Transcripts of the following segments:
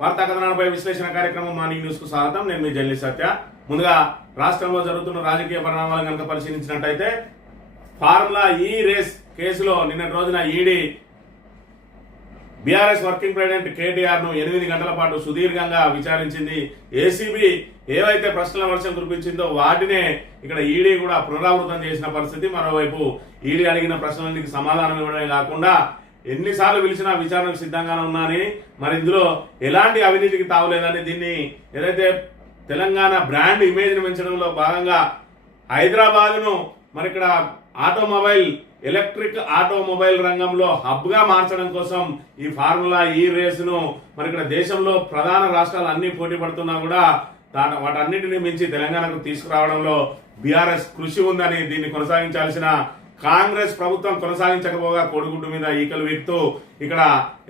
వార్తా కథనాలపై విశ్లేషణ కార్యక్రమం మార్నింగ్ న్యూస్ కు స్వాగతం. నేను మీ జర్నలిస్ట్ సత్య. ముందుగా రాష్ట్రంలో జరుగుతున్న రాజకీయ పరిణామాలను కనుక పరిశీలించినట్టయితే ఫార్ములా ఈ రేస్ కేసులో నిన్నటి రోజున ED BRS working president KTR ను 8 గంటల పాటు సుదీర్ఘంగా విచారించింది. ఏసీబీ ఏవైతే ప్రశ్నల వర్షం కురిపించిందో వాటినే ఇక్కడ ఈడీ కూడా పునరావృతం చేసిన పరిస్థితి. మరోవైపు ఈడీ అడిగిన ప్రశ్నలకి సమాధానం ఇవ్వడమే కాకుండా ఎన్నిసార్లు పిలిచినా విచారణకు సిద్ధంగానే ఉన్నారని, మరి ఇందులో ఎలాంటి అవినీతికి తావులేదని, దీన్ని ఏదైతే తెలంగాణ బ్రాండ్ ఇమేజ్ ని పెంచడంలో భాగంగా హైదరాబాద్ ను మరి ఇక్కడ ఎలక్ట్రిక్ ఆటోమొబైల్ రంగంలో హబ్ గా మార్చడం కోసం ఈ ఫార్ములా ఈ రేసును మరి ఇక్కడ దేశంలో ప్రధాన రాష్ట్రాలు అన్ని పోటీ పడుతున్నా కూడా వాటన్నిటిని మించి తెలంగాణకు తీసుకురావడంలో బీఆర్ఎస్ కృషి ఉందని, దీన్ని కొనసాగించాల్సిన కాంగ్రెస్ ప్రభుత్వం కొనసాగించకపోగా కోడిగుడ్డు మీద ఈకలు వీక్తూ ఇక్కడ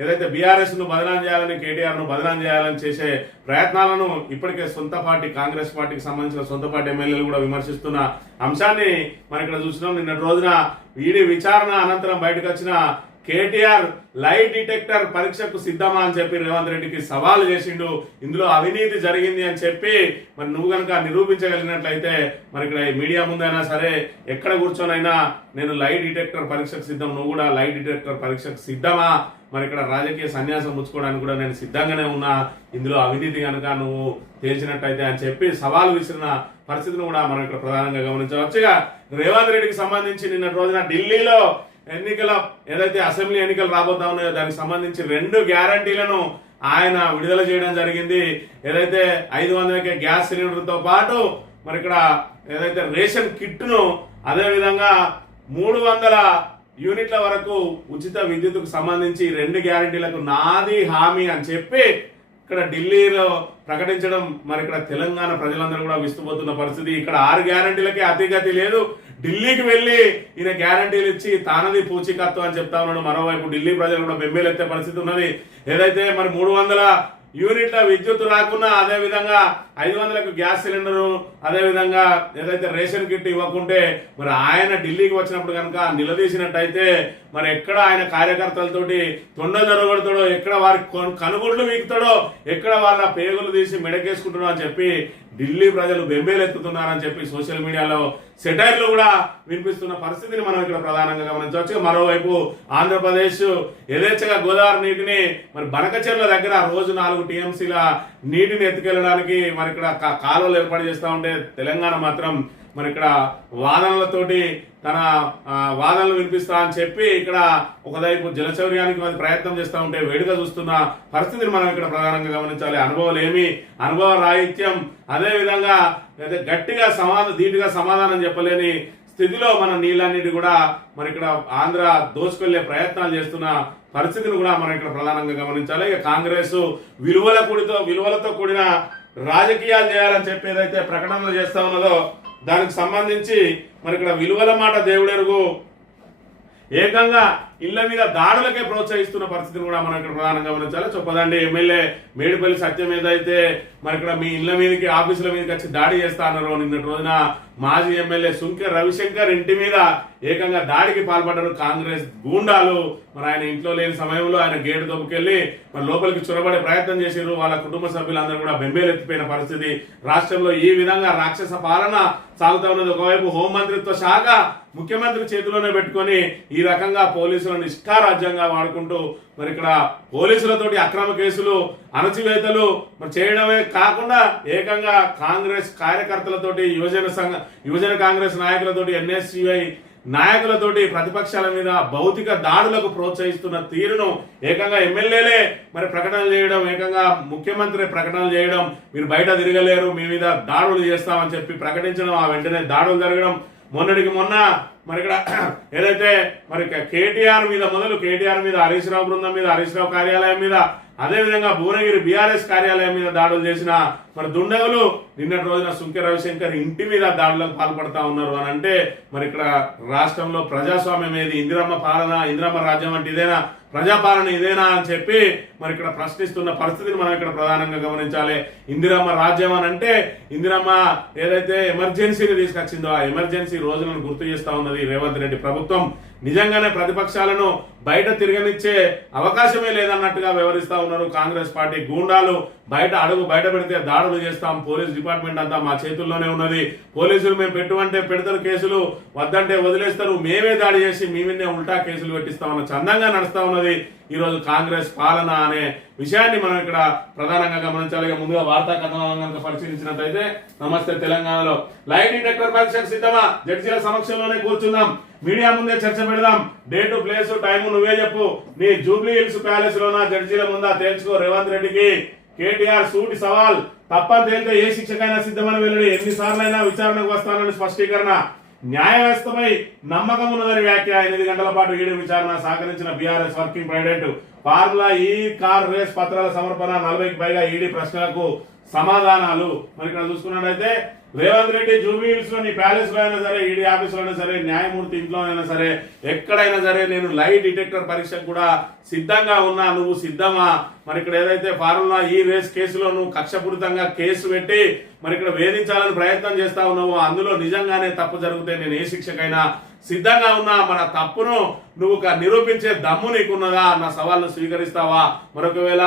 ఏదైతే బీఆర్ఎస్ ను బదనాం చేయాలని, కేటీఆర్ ను బదనాం చేయాలని చేసే ప్రయత్నాలను ఇప్పటికే సొంత పార్టీ కాంగ్రెస్ పార్టీకి సంబంధించిన సొంత పార్టీ ఎమ్మెల్యేలు కూడా విమర్శిస్తున్న అంశాన్ని మనం ఇక్కడ చూసినాం. నిన్నటి రోజున ఈడీ విచారణ అనంతరం బయటకు వచ్చిన కేటీఆర్ లైట్ డిటెక్టర్ పరీక్షకు సిద్ధమా అని చెప్పి రేవంత్ రెడ్డికి సవాల్ చేసిండు. ఇందులో అవినీతి జరిగింది అని చెప్పి మరి నువ్వు కనుక నిరూపించగలిగినట్లయితే మరి ఇక్కడ మీడియా ముందైనా సరే ఎక్కడ కూర్చొనైనా నేను లైట్ డిటెక్టర్ పరీక్షకు సిద్ధం, నువ్వు కూడా లైట్ డిటెక్టర్ పరీక్షకు సిద్ధమా, మరి ఇక్కడ రాజకీయ సన్యాసం పుచ్చుకోవడానికి కూడా నేను సిద్ధంగానే ఉన్నా, ఇందులో అవినీతి కనుక నువ్వు తేల్చినట్టయితే అని చెప్పి సవాల్ విసిరిన పరిస్థితిని కూడా మనం ఇక్కడ ప్రధానంగా గమనించవచ్చు. ఇక రేవంత్ రెడ్డికి సంబంధించి నిన్నటి రోజున ఢిల్లీలో ఏదైతే అసెంబ్లీ ఎన్నికలు రాబోతా ఉన్నాయో దానికి సంబంధించి 2 గ్యారంటీలను ఆయన విడుదల చేయడం జరిగింది. ఏదైతే 500కే గ్యాస్ సిలిండర్ తో పాటు మరి ఇక్కడ ఏదైతే రేషన్ కిట్ ను, అదేవిధంగా 300 యూనిట్ల వరకు ఉచిత విద్యుత్కు సంబంధించి 2 గ్యారంటీలకు నాది హామీ అని చెప్పి ఇక్కడ ఢిల్లీలో ప్రకటించడం మరి ఇక్కడ తెలంగాణ ప్రజలందరూ కూడా విస్తుపోతున్న పరిస్థితి. ఇక్కడ 6 గ్యారంటీలకే అతిగతి లేదు. ఢిల్లీకి వెళ్లి ఈయన గ్యారంటీలు ఇచ్చి తానది పూచీకత్తు అని చెప్తా ఉన్నాడు. మరోవైపు ఢిల్లీ ప్రజలు కూడా బెంబేలెత్తే పరిస్థితి ఉన్నది. ఏదైతే మరి 300 యూనిట్ల విద్యుత్ రాకున్నా, అదే విధంగా 500కు గ్యాస్ సిలిండరు, అదే విధంగా ఏదైతే రేషన్ కిట్ ఇవ్వకుంటే మరి ఆయన ఢిల్లీకి వచ్చినప్పుడు కనుక నిలదీసినట్టయితే మరి ఎక్కడ ఆయన కార్యకర్తలతోటి తొండ జరగబడతాడో, ఎక్కడ వారి కనుగుడ్లు వీకుతాడో, ఎక్కడ వాళ్ళ పేగులు తీసి మెడకేసుకుంటున్నాడో అని చెప్పి ఢిల్లీ ప్రజలు బెంబేలెత్తుతున్నారని చెప్పి సోషల్ మీడియాలో సెటైర్లు కూడా వినిపిస్తున్న పరిస్థితిని మనం ఇక్కడ ప్రధానంగా గమనించవచ్చు. మరోవైపు ఆంధ్రప్రదేశ్ యథేచ్ఛగా గోదావరి నీటిని మరి బనకచెర్ల దగ్గర రోజు 4 టీఎంసీల నీటిని ఎత్తుకెళ్లడానికి మరి ఇక్కడ కాలువలు ఏర్పాటు చేస్తా ఉంటే తెలంగాణ మాత్రం మరి ఇక్కడ వాదనలతోటి తన వాదనలు వినిపిస్తా అని చెప్పి ఇక్కడ ఒకవైపు జలచౌర్యానికి మరి ప్రయత్నం చేస్తూ ఉంటే వేడుక చూస్తున్న పరిస్థితిని మనం ఇక్కడ ప్రధానంగా గమనించాలి. అనుభవ రాహిత్యం, అదే విధంగా గట్టిగా ధీటుగా సమాధానం చెప్పలేని స్థితిలో మన నీళ్ళన్నిటి కూడా మరి ఇక్కడ ఆంధ్ర దోచుకెళ్లే ప్రయత్నాలు చేస్తున్న పరిస్థితిని కూడా మనం ఇక్కడ ప్రధానంగా గమనించాలి. ఇక కాంగ్రెస్ విలువలతో కూడిన రాజకీయాలు చేయాలని చెప్పి ఏదైతే ప్రకటనలు చేస్తా ఉన్నదో దానికి సంబంధించి మరి ఇక్కడ విలువల మాట దేవుడెరుగు ఏకంగా ఇళ్ల మీద దాడులకే ప్రోత్సహిస్తున్న పరిస్థితిని కూడా మనం ఇక్కడ ప్రధానంగా గమనించాలి. చొప్పదండి ఎమ్మెల్యే మేడిపల్లి సత్యం ఏదైతే మరి ఇక్కడ మీ ఇళ్ల మీదకి ఆఫీసుల మీదకి వచ్చి దాడి చేస్తా అన్నారు. నిన్నటి రోజున మాజీ ఎమ్మెల్యే సుంకె రవిశంకర్ ఇంటి మీద ఏకంగా దాడికి పాల్పడ్డారు కాంగ్రెస్ గూండాలు. మరి ఆయన ఇంట్లో లేని సమయంలో ఆయన గేటు దొబ్బుకెళ్లి మరి లోపలికి చొరబడే ప్రయత్నం చేశారు. వాళ్ళ కుటుంబ సభ్యులందరూ కూడా బెంబేలెత్తిపోయిన పరిస్థితి. రాష్ట్రంలో ఈ విధంగా రాక్షస పాలన సాగుతా ఉన్నది. ఒకవైపు హోంమంత్రిత్వ శాఖ ముఖ్యమంత్రి చేతిలోనే పెట్టుకొని ఈ రకంగా పోలీసులను ఇష్టారాజ్యంగా వాడుకుంటూ మరి ఇక్కడ పోలీసులతోటి అక్రమ కేసులు, అణచివేతలు మరి చేయడమే కాకుండా ఏకంగా కాంగ్రెస్ కార్యకర్తలతోటి, యువజన కాంగ్రెస్ నాయకులతోటి, ఎన్ఎస్యుఐ నాయకులతోటి ప్రతిపక్షాల మీద భౌతిక దాడులకు ప్రోత్సహిస్తున్న తీరును ఏకంగా ఎమ్మెల్యేలే మరి ప్రకటనలు చేయడం, ఏకంగా ముఖ్యమంత్రి ప్రకటనలు చేయడం, మీరు బయట తిరగలేరు, మీ మీద దాడులు చేస్తామని చెప్పి ప్రకటించడం, ఆ వెంటనే దాడులు జరగడం. మొన్నటికి మొన్న మరి ఇక్కడ ఏదైతే మరి కేటీఆర్ మీద హరీష్ రావు బృందం మీద, హరీష్ రావు కార్యాలయం మీద, అదేవిధంగా భువనగిరి బీఆర్ఎస్ కార్యాలయం మీద దాడులు చేసిన మరి దుండగులు నిన్నటి రోజున సుంకె రవిశంకర్ ఇంటి మీద దాడులకు పాల్పడతా ఉన్నారు అని అంటే మరి ఇక్కడ రాష్ట్రంలో ప్రజాస్వామ్యం ఏది, ఇందిరమ్మ రాజ్యం అంటే ఇదేనా, ప్రజాపాలన ఇదేనా అని చెప్పి మరి ఇక్కడ ప్రశ్నిస్తున్న పరిస్థితిని మనం ఇక్కడ ప్రధానంగా గమనించాలి. ఇందిరమ్మ రాజ్యం అని అంటే ఇందిరమ్మ ఏదైతే ఎమర్జెన్సీని తీసుకొచ్చిందో ఆ ఎమర్జెన్సీ రోజులను గుర్తు చేస్తా ఉన్నది రేవంత్ రెడ్డి ప్రభుత్వం. నిజంగానే ప్రతిపక్షాలను బయట తిరగనిచ్చే అవకాశమే లేదన్నట్టుగా వ్యవహరిస్తా ఉన్నారు కాంగ్రెస్ పార్టీ గూండాలు. బయట పెడితే దాడులు చేస్తాం, పోలీస్ డిపార్ట్మెంట్ అంతా మా చేతుల్లోనే ఉన్నది, పోలీసులు మేము పెట్టుమంటే పెడతారు కేసులు, వద్దంటే వదిలేస్తారు, మేమే దాడి చేసి మేమే ఉల్టా కేసులు పెట్టిస్తామన్న చందంగా నడుస్తా ఉన్నది ఈ రోజు కాంగ్రెస్ పాలన అనే విషయాన్ని మనం ఇక్కడ ప్రధానంగా గమనించాలి. ముందుగా వార్తా కథనాలను పరిశీలించినట్లయితే, నమస్తే తెలంగాణలో లైవ్ డిటెక్టర్ పరీక్షకు సిద్ధమా, జడ్జీల సమక్షంలోనే కూర్చుందాం, మీడియా ముందే చర్చ పెడదాం, డేటు ప్లేసు టైము నువ్వే చెప్పు, నీ జూబ్లీ హిల్స్ ప్యాలెస్ లోనా జడ్జీల ముందా తేల్చుకో, రేవంత్ రెడ్డికి కేటీఆర్ సూటి సవాల్, తప్పని తేలితే ఏ శిక్షకైనా సిద్ధమని వెల్లడి, ఎన్నిసార్లైనా విచారణకు వస్తానని స్పష్టీకరణ, న్యాయ వ్యవస్థపై నమ్మకం ఉన్నదని వ్యాఖ్య, 8 గంటల పాటు ఈడీ విచారణ సహకరించిన బీఆర్ఎస్ వర్కింగ్ ప్రెసిడెంట్, ఫార్ములా ఈ కార్ రేస్ పత్రాల సమర్పణ, 40కి పైగా ఈడీ ప్రశ్నలకు సమాధానాలు. మరి ఇక్కడ చూసుకున్నట్లయితే రేవంత్ రెడ్డి జూబ్లీ హిల్స్ లోని ప్యాలెస్ లో అయినా సరే, ఈడీ ఆఫీస్ లో అయినా సరే, న్యాయమూర్తి ఇంట్లో అయినా సరే, ఎక్కడైనా సరే నేను లైవ్ డిటెక్టర్ పరీక్షకు కూడా సిద్ధంగా ఉన్నా, నువ్వు సిద్ధమా? మరి ఇక్కడ ఏదైతే ఫార్ములా ఈ రేస్ కేసులో నువ్వు కక్షపూరితంగా కేసు పెట్టి మరి ఇక్కడ వేధించాలని ప్రయత్నం చేస్తా ఉన్నావు, అందులో నిజంగానే తప్పు జరిగితే నేను ఏ శిక్షకైనా సిద్ధంగా ఉన్నా, మన తప్పును నువ్వు నిరూపించే దమ్ము నీకున్నదా అన్న సవాల్ను స్వీకరిస్తావా? మరొకవేళ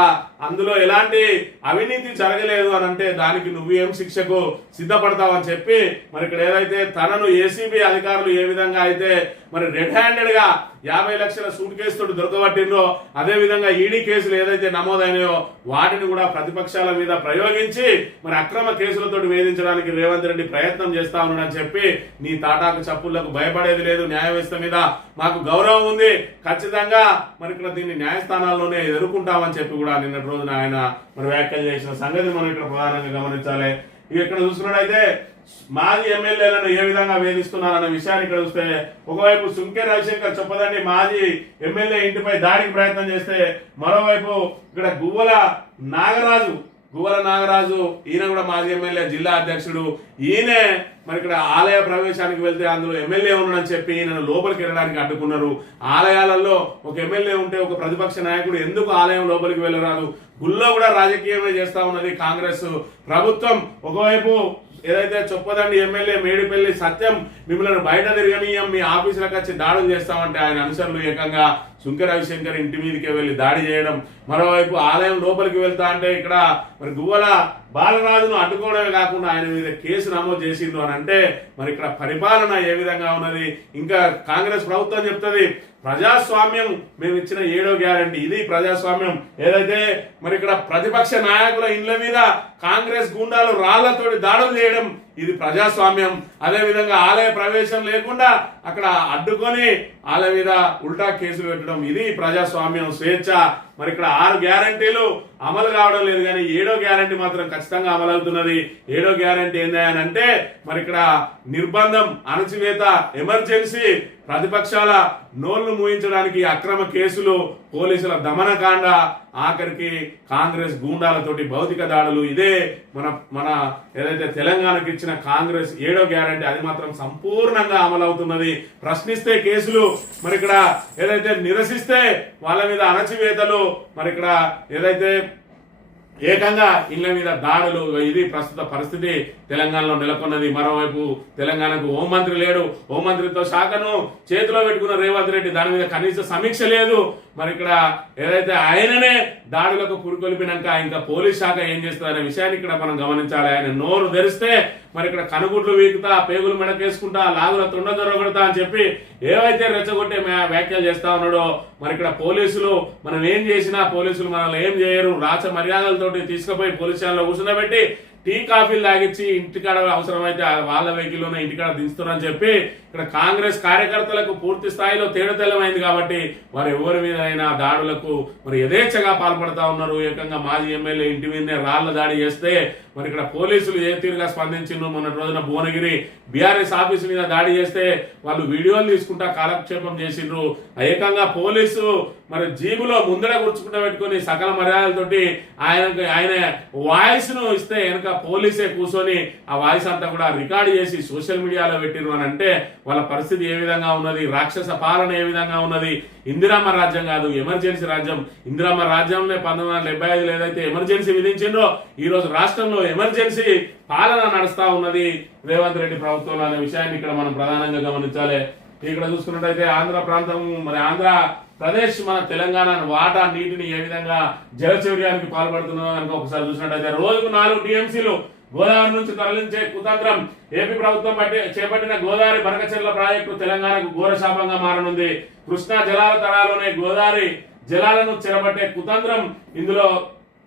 అందులో ఎలాంటి అవినీతి జరగలేదు అని అంటే దానికి నువ్వు ఏం శిక్షకు సిద్ధపడతావని చెప్పి మరి ఇక్కడ ఏదైతే తనను ఏసీబీ అధికారులు ఏ విధంగా అయితే మరి రెడ్ హ్యాండెడ్ గా 50 లక్షల సూట్ కేసు తోటి దొరకబట్టిందో, అదే విధంగా ఈడీ కేసులు ఏదైతే నమోదైనాయో వాటిని కూడా ప్రతిపక్షాల మీద ప్రయోగించి మరి అక్రమ కేసులతోటి వేధించడానికి రేవంత్ రెడ్డి ప్రయత్నం చేస్తా ఉన్నాడని చెప్పి, నీ తాటాకు చప్పుళ్లకు భయపడేది లేదు, న్యాయ వ్యవస్థ మీద మాకు గౌరవం ఉంది, ఖచ్చితంగా మరి ఇక్కడ దీన్ని న్యాయస్థానాల్లోనే ఎదుర్కొంటామని చెప్పి కూడా నిన్నటి రోజున ఆయన మరి వ్యాఖ్యలు చేసిన సంగతి మనం ఇక్కడ ప్రధానంగా గమనించాలి. ఇవి ఇక్కడ చూసుకున్నట్టయితే మాజీ ఎమ్మెల్యేలను ఏ విధంగా వేధిస్తున్నారన్న విషయాన్ని ఇక్కడ చూస్తే, ఒకవైపు సుంకే రవిశంకర్ చొప్పదండి మాజీ ఎమ్మెల్యే ఇంటిపై దాడికి ప్రయత్నం చేస్తే, మరోవైపు ఇక్కడ గువ్వల నాగరాజు ఈయన కూడా మాజీ ఎమ్మెల్యే జిల్లా అధ్యక్షుడు, ఈయనే మరి ఇక్కడ ఆలయ ప్రవేశానికి వెళ్తే అందులో ఎమ్మెల్యే ఉన్నాడని చెప్పి ఈయనను లోపలికి వెళ్ళడానికి అడ్డుకున్నారు. ఆలయాలలో ఒక ఎమ్మెల్యే ఉంటే ఒక ప్రతిపక్ష నాయకుడు ఎందుకు ఆలయం లోపలికి వెళ్ళరాదు? గుళ్ళో కూడా రాజకీయమే చేస్తా ఉన్నది కాంగ్రెస్ ప్రభుత్వం. ఒకవైపు ఏదైతే చొప్పదండి ఎమ్మెల్యే మేడిపల్లి సత్యం మిమ్మల్ని బయట తిరగనీయం, మీ ఆఫీసులకు వచ్చి దాడులు చేస్తామంటే ఆయన అనుచరులు ఏకంగా సుంకె రవిశంకర్ ఇంటి మీదకే వెళ్లి దాడి చేయడం, మరోవైపు ఆలయం లోపలికి వెళ్తా అంటే ఇక్కడ మరి గువ్వల బాలరాజును అడ్డుకోవడమే కాకుండా ఆయన మీద కేసు నమోదు చేసిండు అని అంటే మరి ఇక్కడ పరిపాలన ఏ విధంగా ఉన్నది? ఇంకా కాంగ్రెస్ ప్రభుత్వం చెప్తుంది ప్రజాస్వామ్యం మేము ఇచ్చిన 7వ గ్యారంటీ, ఇది ప్రజాస్వామ్యం. ఏదైతే మరి ఇక్కడ ప్రతిపక్ష నాయకుల ఇండ్ల మీద కాంగ్రెస్ గుండాలు రాళ్లతోటి దాడులు చేయడం, ఇది ప్రజాస్వామ్యం. అదే విధంగా ఆలయ ప్రవేశం లేకుండా అక్కడ అడ్డుకొని ఆలయ మీద ఉల్టా కేసులు పెట్టడం, ఇది ప్రజాస్వామ్యం, స్వేచ్ఛ. మరి ఇక్కడ 6 గ్యారంటీలు అమలు కావడం లేదు, కానీ 7వ గ్యారంటీ మాత్రం ఖచ్చితంగా అమలు అవుతున్నది. 7వ గ్యారంటీ ఏంటంటే మరి ఇక్కడ నిర్బంధం, అణచివేత, ఎమర్జెన్సీ, ప్రతిపక్షాల నోళ్లు మూయించడానికి అక్రమ కేసులు, పోలీసుల దమనకాండ, ఆఖరికి కాంగ్రెస్ గూండాలతోటి భౌతిక దాడులు, ఇదే మన ఏదైతే తెలంగాణకు ఇచ్చిన కాంగ్రెస్ 7వ గ్యారంటీ, అది మాత్రం సంపూర్ణంగా అమలవుతున్నది. ప్రశ్నిస్తే కేసులు, మరి ఇక్కడ ఏదైతే నిరసిస్తే వాళ్ళ మీద అణచివేతలు, మరి ఇక్కడ ఏదైతే ఏకంగా ఇళ్ల మీద దాడులు, ఇది ప్రస్తుత పరిస్థితి తెలంగాణలో నెలకొన్నది. మరోవైపు తెలంగాణకు హోంమంత్రి లేడు, హోంమంత్రితో శాఖను చేతిలో పెట్టుకున్న రేవంత్ రెడ్డి, దాని మీద కనీస సమీక్ష లేదు. మరి ఇక్కడ ఏదైతే ఆయననే దాడులకు పురికొల్పినాక ఇంకా పోలీస్ శాఖ ఏం చేస్తుందనే విషయాన్ని ఇక్కడ మనం గమనించాలి. ఆయన నోరు తెరిస్తే మరి ఇక్కడ కనుగుడ్లు వీకుతా, పేగులు మెడకేసుకుంటా, లాగుల తొండ దొరగొడతా అని చెప్పి ఏవైతే రెచ్చగొట్టే వ్యాఖ్యలు చేస్తా ఉన్నాడో, మరి ఇక్కడ పోలీసులు మనం ఏం చేసినా పోలీసులు మనల్ని ఏం చేయరు, రాచ మర్యాదలతోటి తీసుకుపోయి పోలీస్ స్టేషన్లో కూర్చుండబెట్టి టీ కాఫీలు తాగిచ్చి ఇంటికాడ అవసరమైతే వాళ్ళ వెహికల్లోనే ఇంటికాడ దించుతున్నారని చెప్పి ఇక్కడ కాంగ్రెస్ కార్యకర్తలకు పూర్తి స్థాయిలో తేడతెల్లమైంది. కాబట్టి వారు ఎవరి మీద అయినా దాడులకు మరి యథేచ్ఛగా పాల్పడతా ఉన్నారు. ఏకంగా మాజీ ఎమ్మెల్యే ఇంటి మీదనే రాళ్ల దాడి చేస్తే మరి ఇక్కడ పోలీసులు ఏ తీరుగా స్పందించిండ్రు? మొన్నటి రోజున భువనగిరి బీఆర్ఎస్ ఆఫీసు మీద దాడి చేస్తే వాళ్ళు వీడియోలు తీసుకుంటా కాలక్షేపం చేసిండ్రు. ఏకంగా పోలీసు మరి జీబులో ముందర కూర్చుకుంటా పెట్టుకుని సకల మర్యాదలతోటి ఆయన వాయిస్ ను ఇస్తే వెనక పోలీసే కూర్చొని ఆ వాయిస్ అంతా కూడా రికార్డు చేసి సోషల్ మీడియాలో పెట్టిరు అని అంటే వాళ్ళ పరిస్థితి ఏ విధంగా ఉన్నది? రాక్షస పాలన ఏ విధంగా ఉన్నది? ఇందిరమ్మ రాజ్యం కాదు, ఎమర్జెన్సీ రాజ్యం. ఇందిరమ్మ రాజ్యంలో 1975 ఏదైతే ఎమర్జెన్సీ విధించిందో, ఈ రోజు రాష్ట్రంలో ఎమర్జెన్సీ పాలన నడుస్తా ఉన్నది రేవంత్ రెడ్డి ప్రభుత్వంలో అనే విషయాన్ని ఇక్కడ మనం ప్రధానంగా గమనించాలి. ఇక్కడ చూసుకున్నట్టయితే ఆంధ్ర ప్రాంతం మరి ఆంధ్ర ప్రదేశ్ మన తెలంగాణ వాటా నీటిని ఏ విధంగా జలచౌర్యానికి పాల్పడుతుందో కనుక ఒకసారి చూసినట్టయితే రోజుకు 4 టీఎంసీలు గోదావరి నుంచి తరలించే కుతంత్రం ఏపీ ప్రభుత్వం చేపట్టిన గోదావరి బనకచెర్ల ప్రాజెక్టు తెలంగాణకు ఘోర శాపంగా మారనుంది. కృష్ణా జలాల తడాలోనే గోదావరి జలాలను చెరబట్టే కుతంత్రం ఇందులో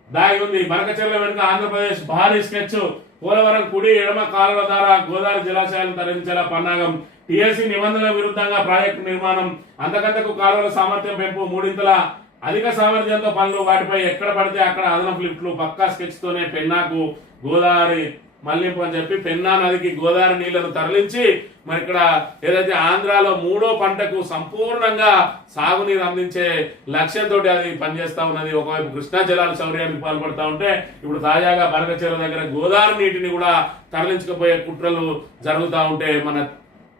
దాగి ఉంది. బనకచెర్ల వెనుక ఆంధ్రప్రదేశ్ భారీ స్కెచ్. పోలవరం కుడి ఎడమ కాలువల ద్వారా గోదావరి జలాశయాలను తరలించేలా పన్నాగం. టీఎస్సీ నిబంధనల విరుద్ధంగా ప్రాజెక్టు నిర్మాణం. అంతకంతకు కాలువల సామర్థ్యం పెంపు. 3 అధిక సామర్థ్యంతో పనులు. వాటిపై ఎక్కడ పడితే అక్కడ అదనపు లిఫ్ట్లు. పక్కా స్కెచ్ తోనే పెన్నాకు గోదావరి మళ్లింపు అని చెప్పి పెన్నా నదికి గోదావరి నీళ్లను తరలించి మరి ఇక్కడ ఏదైతే ఆంధ్రాలో 3వ పంటకు సంపూర్ణంగా సాగునీరు అందించే లక్ష్యంతో అది పనిచేస్తా ఉన్నది. ఒకవైపు కృష్ణా జలాల శౌర్యానికి పాల్పడతా ఉంటే ఇప్పుడు తాజాగా బనకచెర్ల దగ్గర గోదావరి నీటిని కూడా తరలించకపోయే కుట్రలు జరుగుతూ ఉంటే మన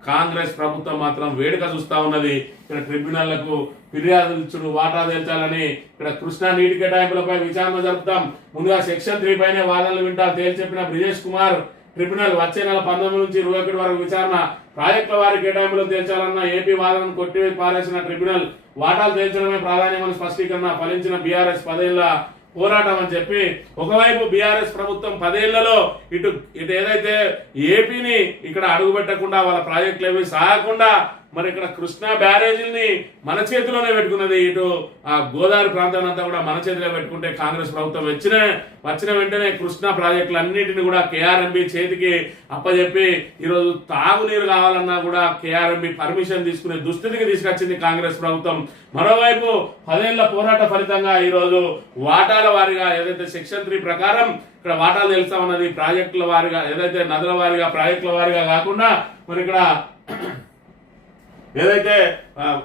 కాంగ్రెస్ ప్రభుత్వం మాత్రం వేడుక చూస్తా ఉన్నది. ఇక్కడ ట్రిబ్యునల్లకు ఫిర్యాదులు ఇచ్చుడు, వాటా తేల్చాలని ఇక్కడ కృష్ణా నీటి కేటాయింపులపై విచారణ జరుపుతాం. ముందుగా సెక్షన్ 3 పైనే వాదనలు వింటా తేల్చెప్పిన బ్రిజేష్ కుమార్. ట్రిబ్యునల్ వచ్చే నెల 19 నుంచి 21 వరకు విచారణ. ప్రాజెక్టుల వారి కేటాయింపులు తేల్చాలన్న ఏపీ వాదనను కొట్టి పారేసిన ట్రిబ్యునల్ వాటాలు తేల్చడమే ప్రాధాన్యమని స్పష్టీకరణ. ఫలించిన బీఆర్ఎస్ 10 ఏళ్ల పోరాటం అని చెప్పి ఒకవైపు బీఆర్ఎస్ ప్రభుత్వం 10 ఏళ్లలో ఇటు ఏదైతే ఏపీని ఇక్కడ అడుగుపెట్టకుండా వాళ్ళ ప్రాజెక్టులు ఏవి సాగకుండా మరి ఇక్కడ కృష్ణా బ్యారేజీని మన చేతిలోనే పెట్టుకున్నది. ఇటు ఆ గోదావరి ప్రాంతాన్ని అంతా కూడా మన చేతిలో పెట్టుకుంటే కాంగ్రెస్ ప్రభుత్వం వచ్చిన వెంటనే కృష్ణా ప్రాజెక్టులు అన్నింటినీ కూడా కేఆర్ఎంబి చేతికి అప్పచెప్పి ఈరోజు తాగునీరు కావాలన్నా కూడా కేఆర్ఎంబి పర్మిషన్ తీసుకునే దుస్థితికి తీసుకొచ్చింది కాంగ్రెస్ ప్రభుత్వం. మరోవైపు 10 ఏళ్ల పోరాట ఫలితంగా ఈరోజు వాటాల వారిగా ఏదైతే సెక్షన్ 3 ప్రకారం ఇక్కడ వాటాలు తెలుస్తా ఉన్నది. ప్రాజెక్టుల వారిగా ఏదైతే నదుల వారిగా ప్రాజెక్టుల వారిగా కాకుండా మరి ఇక్కడ ఏదైతే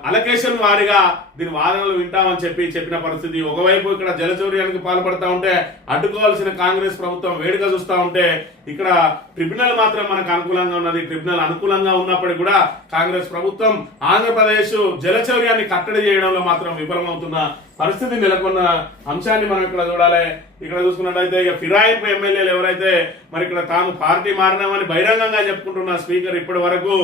అలొకేషన్ వారిగా దీని వాదనలు వింటామని చెప్పిన పరిస్థితి. ఒకవైపు ఇక్కడ జలచౌర్యానికి పాల్పడతా ఉంటే అడ్డుకోవాల్సిన కాంగ్రెస్ ప్రభుత్వం వేడుక చూస్తా ఉంటే ఇక్కడ ట్రిబ్యునల్ మాత్రం మనకు అనుకూలంగా ఉన్నది. ట్రిబ్యునల్ అనుకూలంగా ఉన్నప్పటికీ కూడా కాంగ్రెస్ ప్రభుత్వం ఆంధ్రప్రదేశ్ జలచౌర్యాన్ని కట్టడి చేయడంలో మాత్రం విఫలమవుతున్న పరిస్థితి నెలకొన్న అంశాన్ని మనం ఇక్కడ చూడాలి. ఇక్కడ చూసుకున్నట్లయితే ఇక ఫిరాయింపు ఎమ్మెల్యేలు ఎవరైతే మరి ఇక్కడ తాము పార్టీ మారినామని బహిరంగంగా చెప్పుకుంటున్న స్పీకర్ ఇప్పటి వరకు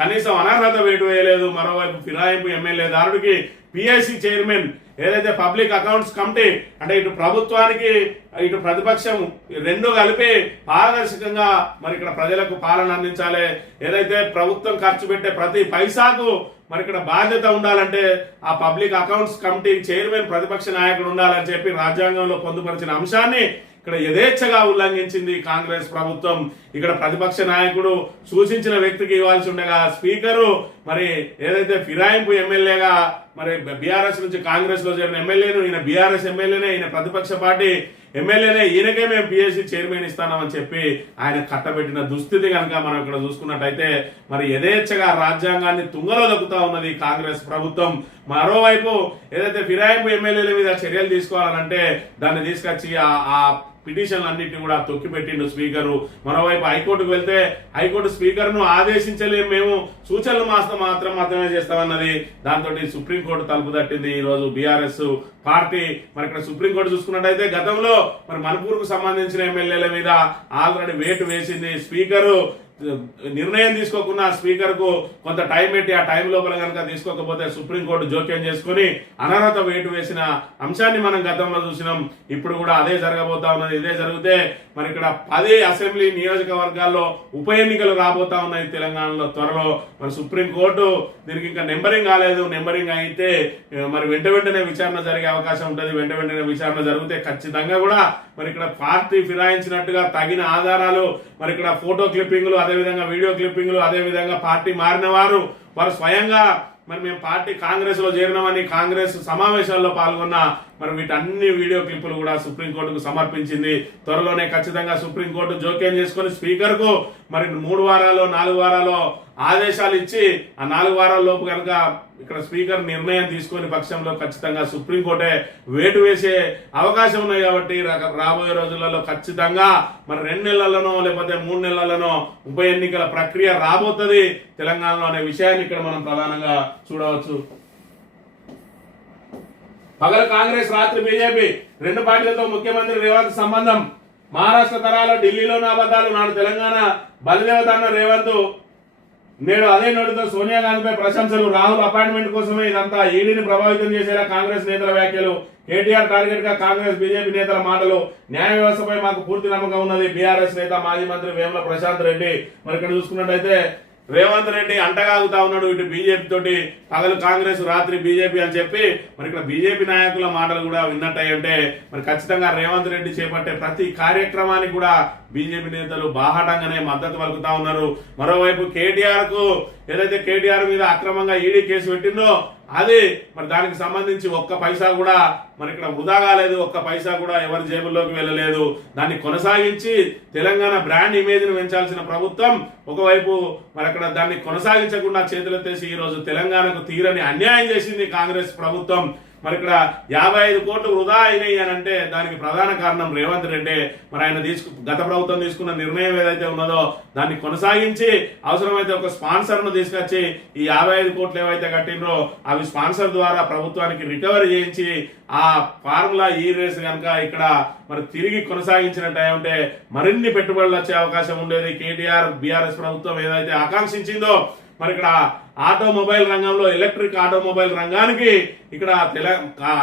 కనీసం అనర్హత వేటు వేయలేదు. మరోవైపు ఫిరాయింపు ఎమ్మెల్యే దారుడికి పిఎస్సి చైర్మన్ ఏదైతే పబ్లిక్ అకౌంట్స్ కమిటీ అంటే ఇటు ప్రభుత్వానికి ఇటు ప్రతిపక్షం రెండు కలిపి పారదర్శకంగా మరి ఇక్కడ ప్రజలకు పాలన అందించాలి. ఏదైతే ప్రభుత్వం ఖర్చు పెట్టే ప్రతి పైసాకు మరి ఇక్కడ బాధ్యత ఉండాలంటే ఆ పబ్లిక్ అకౌంట్స్ కమిటీ చైర్మన్ ప్రతిపక్ష నాయకుడు ఉండాలని చెప్పి రాజ్యాంగంలో పొందుపరిచిన అంశాన్ని ఇక్కడ యథేచ్ఛగా ఉల్లంఘించింది కాంగ్రెస్ ప్రభుత్వం. ఇక్కడ ప్రతిపక్ష నాయకుడు సూచించిన వ్యక్తికి ఇవ్వాల్సి ఉండగా స్పీకరు మరి ఏదైతే ఫిరాయింపు ఎమ్మెల్యేగా మరి బీఆర్ఎస్ నుంచి కాంగ్రెస్ లో చేరిన ఎమ్మెల్యేను ఈయన బీఆర్ఎస్ ఎమ్మెల్యేనే ఈయన ప్రతిపక్ష పార్టీ ఎమ్మెల్యేనే ఈయనకే మేము పిఎస్సి చైర్మన్ ఇస్తామని చెప్పి ఆయన కట్టబెట్టిన దుస్థితి కనుక మనం ఇక్కడ చూసుకున్నట్టయితే మరి యథేచ్ఛగా రాజ్యాంగాన్ని తుంగలో దొక్కుతా ఉన్నది కాంగ్రెస్ ప్రభుత్వం. మరోవైపు ఏదైతే ఫిరాయింపు ఎమ్మెల్యేల మీద చర్యలు తీసుకోవాలంటే దాన్ని తీసుకొచ్చి ఆ పిటిషన్లు అన్నింటినీ కూడా తొక్కిపెట్టిండు స్పీకరు. మరోవైపు హైకోర్టుకు వెళ్తే హైకోర్టు స్పీకర్ ను ఆదేశించలేము, మేము సూచనలు మాత్రమే చేస్తామన్నది. దాంతో సుప్రీంకోర్టు తలుపు తట్టింది ఈ రోజు బీఆర్ఎస్ పార్టీ. మరి ఇక్కడ సుప్రీంకోర్టు చూసుకున్నట్టయితే గతంలో మరి మణిపూర్కు సంబంధించిన ఎమ్మెల్యేల మీద ఆల్రెడీ వేటు వేసింది. స్పీకరు నిర్ణయం తీసుకోకుండా స్పీకర్ కు కొంత టైం పెట్టి ఆ టైం లోపల కనుక తీసుకోకపోతే సుప్రీంకోర్టు జోక్యం చేసుకుని అనర్హత వేటు వేసిన అంశాన్ని మనం గతంలో చూసినాం. ఇప్పుడు కూడా అదే జరగబోతా ఉన్నది. ఇదే జరిగితే మరి ఇక్కడ 10 అసెంబ్లీ నియోజకవర్గాల్లో ఉప ఎన్నికలు రాబోతా ఉన్నాయి తెలంగాణలో త్వరలో. మరి సుప్రీంకోర్టు దీనికి ఇంకా నెంబరింగ్ కాలేదు. నెంబరింగ్ అయితే మరి వెంటనే విచారణ జరిగే అవకాశం ఉంటుంది. వెంటనే విచారణ జరిగితే ఖచ్చితంగా కూడా మరి ఇక్కడ పార్టీ ఫిరాయించినట్టుగా తగిన ఆధారాలు మరి ఇక్కడ ఫోటో క్లిప్పింగ్లు అదేవిధంగా వీడియో క్లిప్పింగ్లు అదేవిధంగా పార్టీ మారిన వారు స్వయంగా మరి మేము పార్టీ కాంగ్రెస్ లో చేరినామని కాంగ్రెస్ సమావేశాల్లో పాల్గొన్న మరి వీటన్ని వీడియో క్లిప్పులు కూడా సుప్రీంకోర్టుకు సమర్పించింది. త్వరలోనే ఖచ్చితంగా సుప్రీంకోర్టు జోక్యం చేసుకుని స్పీకర్ కు మరి 3 వారాల్లో 4 వారాల్లో ఆదేశాలు ఇచ్చి ఆ 4 వారాల లోపు కనుక ఇక్కడ స్పీకర్ నిర్ణయం తీసుకునే పక్షంలో ఖచ్చితంగా సుప్రీంకోర్టే వేటు వేసే అవకాశం ఉన్నాయి. కాబట్టి రాబోయే రోజులలో ఖచ్చితంగా మరి 2 నెలలనో లేకపోతే 3 నెలలనో ఉప ఎన్నికల ప్రక్రియ రాబోతుంది తెలంగాణలో అనే విషయాన్ని ఇక్కడ మనం ప్రధానంగా చూడవచ్చు. పగల కాంగ్రెస్ రాత్రి బీజేపీ 2 పార్టీలతో ముఖ్యమంత్రి రేవంత్ సంబంధం. మహారాష్ట్ర తరాలో ఢిల్లీలోని అబద్ధాలు నాడు తెలంగాణ బలిదేవత అన్న రేవంత్ నేడు అదే నోటితో సోనియా గాంధీపై ప్రశంసలు, రాహుల్ అపాయింట్మెంట్ కోసమే ఇదంతా, ఈడీని ప్రభావితం చేసేలా కాంగ్రెస్ నేతల వ్యాఖ్యలు, కేటీఆర్ టార్గెట్ గా కాంగ్రెస్ బీజేపీ నేతల మాటలు, న్యాయ వ్యవస్థపై మాకు పూర్తి నమ్మకం ఉన్నది బీఆర్ఎస్ నేత మాజీ మంత్రి వేముల ప్రశాంత్ రెడ్డి. మరి ఇక్కడ చూసుకున్నట్టయితే రేవంత్ రెడ్డి అంటగాగుతా ఉన్నాడు ఇటు బీజేపీ తోటి, పగలు కాంగ్రెస్ రాత్రి బీజేపీ అని చెప్పి. మరి ఇక్కడ బీజేపీ నాయకుల మాటలు కూడా విన్నట్టయితే మరి ఖచ్చితంగా రేవంత్ రెడ్డి చేపట్టే ప్రతి కార్యక్రమానికి కూడా బీజేపీ నేతలు బాహాటంగానే మద్దతు పలుకుతా ఉన్నారు. మరోవైపు కేటీఆర్ కు ఏదైతే కేటీఆర్ మీద అక్రమంగా ఈడీ కేసు పెట్టిందో అది మరి దానికి సంబంధించి ఒక్క పైసా కూడా మరి ఇక్కడ వృధా కాలేదు, ఒక్క పైసా కూడా ఎవరి జేబుల్లోకి వెళ్ళలేదు. దాన్ని కొనసాగించి తెలంగాణ బ్రాండ్ ఇమేజ్ ను పెంచాల్సిన ప్రభుత్వం ఒకవైపు మరి అక్కడ దాన్ని కొనసాగించకుండా చేతులెత్తేసి ఈ రోజు తెలంగాణకు తీరని అన్యాయం చేసింది కాంగ్రెస్ ప్రభుత్వం. మరి ఇక్కడ 55 కోట్లు వృధా అయినాయి అని అంటే దానికి ప్రధాన కారణం రేవంత్ రెడ్డి. మరి ఆయన గత ప్రభుత్వం తీసుకున్న నిర్ణయం ఏదైతే ఉన్నదో దాన్ని కొనసాగించి అవసరమైతే ఒక స్పాన్సర్ ను తీసుకొచ్చి ఈ 55 కోట్లు ఏవైతే కట్టినరో అవి స్పాన్సర్ ద్వారా ప్రభుత్వానికి రికవరీ చేయించి ఆ ఫార్ములా ఈ రేస్ కనుక ఇక్కడ మరి తిరిగి కొనసాగించినట్టే మరిన్ని పెట్టుబడులు వచ్చే అవకాశం ఉండేది. కేటీఆర్ బీఆర్ఎస్ ప్రభుత్వం ఏదైతే ఆకాంక్షించిందో మరి ఇక్కడ ఆటోమొబైల్ రంగంలో ఎలక్ట్రిక్ ఆటోమొబైల్ రంగానికి ఇక్కడ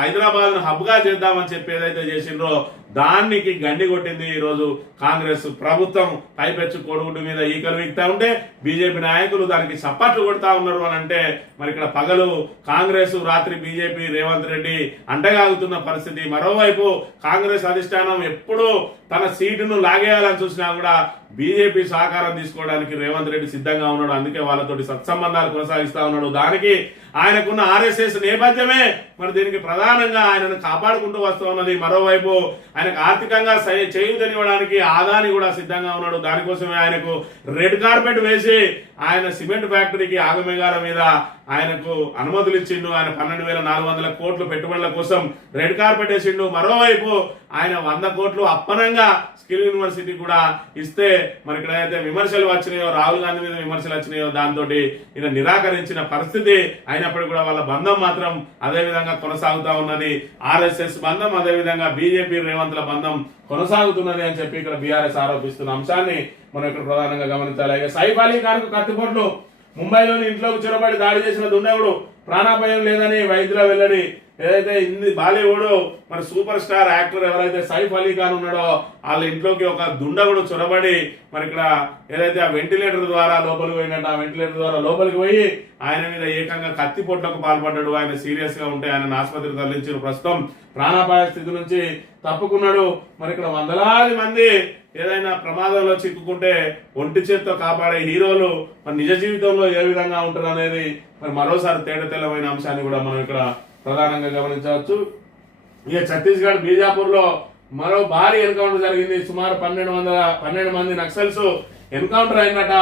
హైదరాబాద్ ను హబ్ గా చేద్దామని చెప్పి ఏదైతే చేసిండ్రో దానికి గండి కొట్టింది ఈ రోజు కాంగ్రెస్ ప్రభుత్వం. పైపెచ్చు కోడిగుడ్డు మీద ఈకలు వీక్తా ఉంటే బీజేపీ నాయకులు దానికి సపోర్ట్లు కొడతా ఉన్నారు అని అంటే మరి ఇక్కడ పగలు కాంగ్రెస్, రాత్రి బీజేపీ రేవంత్ రెడ్డి అంటగాగుతున్న పరిస్థితి. మరోవైపు కాంగ్రెస్ అధిష్టానం ఎప్పుడూ తన సీటును లాగేయాలని చూసినా కూడా బీజేపీ సహకారం తీసుకోవడానికి రేవంత్ రెడ్డి సిద్ధంగా ఉన్నాడు. అందుకే వాళ్ళతోటి సత్సంబంధాలు కొనసాగిస్తా ఉన్నాడు. దానికి ఆయనకున్న ఆర్ఎస్ఎస్ నేపథ్యమే మరి దీనికి ప్రధానంగా ఆయనను కాపాడుకుంటూ వస్తూ ఉన్నది. మరోవైపు ఆయనకు ఆర్థికంగా చేయూతనివ్వడానికి ఆదాని కూడా సిద్ధంగా ఉన్నాడు. దానికోసమే ఆయనకు రెడ్ కార్పెట్ వేసి ఆయన సిమెంట్ ఫ్యాక్టరీకి ఆగమేఘాల మీద ఆయనకు అనుమతులు ఇచ్చిండు. ఆయన 12,400 కోట్లు పెట్టుబడుల కోసం రెడ్ కార్పెట్ వేసిండు. మరోవైపు ఆయన 100 కోట్లు అప్పనంగా స్కిల్ యూనివర్సిటీ కూడా ఇస్తే మరి ఇక్కడ అయితే విమర్శలు వచ్చినాయో, రాహుల్ గాంధీ మీద విమర్శలు వచ్చినాయో దాంతో ఈయన నిరాకరించిన పరిస్థితి. అయినప్పటికీ కూడా వాళ్ళ బంధం మాత్రం అదే విధంగా కొనసాగుతా ఉన్నది. ఆర్ఎస్ఎస్ బంధం, అదే విధంగా బీజేపీ రేవంత్ల బంధం కొనసాగుతున్నది అని చెప్పి ఇక్కడ బీఆర్ఎస్ ఆరోపిస్తున్న అంశాన్ని మనం ఇక్కడ ప్రధానంగా గమనించాలి. సైఫ్ అలీ ఖాన్ కు కత్తిపోట్లు, ముంబైలోని ఇంట్లోకి చొరబడి దాడి చేసిన దుండగుడు, ప్రాణాపాయం లేదని వైద్యుల వెల్లడి. ఏదైతే బాలీవుడ్ మరి సూపర్ స్టార్ యాక్టర్ ఎవరైతే సైఫ్ అలీ ఖాన్ ఉన్నాడో వాళ్ళ ఇంట్లోకి ఒక దుండగుడు చొరబడి మరి ఇక్కడ ఏదైతే ఆ వెంటిలేటర్ ద్వారా లోపలికి పోయినట్టు ఆ వెంటిలేటర్ ద్వారా లోపలికి పోయి ఆయన మీద ఏకంగా కత్తిపోట్లకు పాల్పడ్డాడు. ఆయన సీరియస్ గా ఉంటే ఆయన ఆసుపత్రికి తరలించారు. ప్రస్తుతం ప్రాణాపాయ స్థితి నుంచి తప్పుకున్నాడు. మరి ఇక్కడ వందలాది మంది ఏదైనా ప్రమాదంలో చిక్కుకుంటే ఒంటి చేత్తో కాపాడే హీరోలు మరి నిజ జీవితంలో ఏ విధంగా ఉంటారు అనేది మరి మరోసారి తేటతెల్లమైన అంశాన్ని కూడా మనం ఇక్కడ ప్రధానంగా గమనించవచ్చు. ఇక ఛత్తీస్గఢ్ బీజాపూర్ లో మరో భారీ ఎన్కౌంటర్ జరిగింది. సుమారు 12 మంది నక్సల్స్ ఎన్కౌంటర్ అయినట.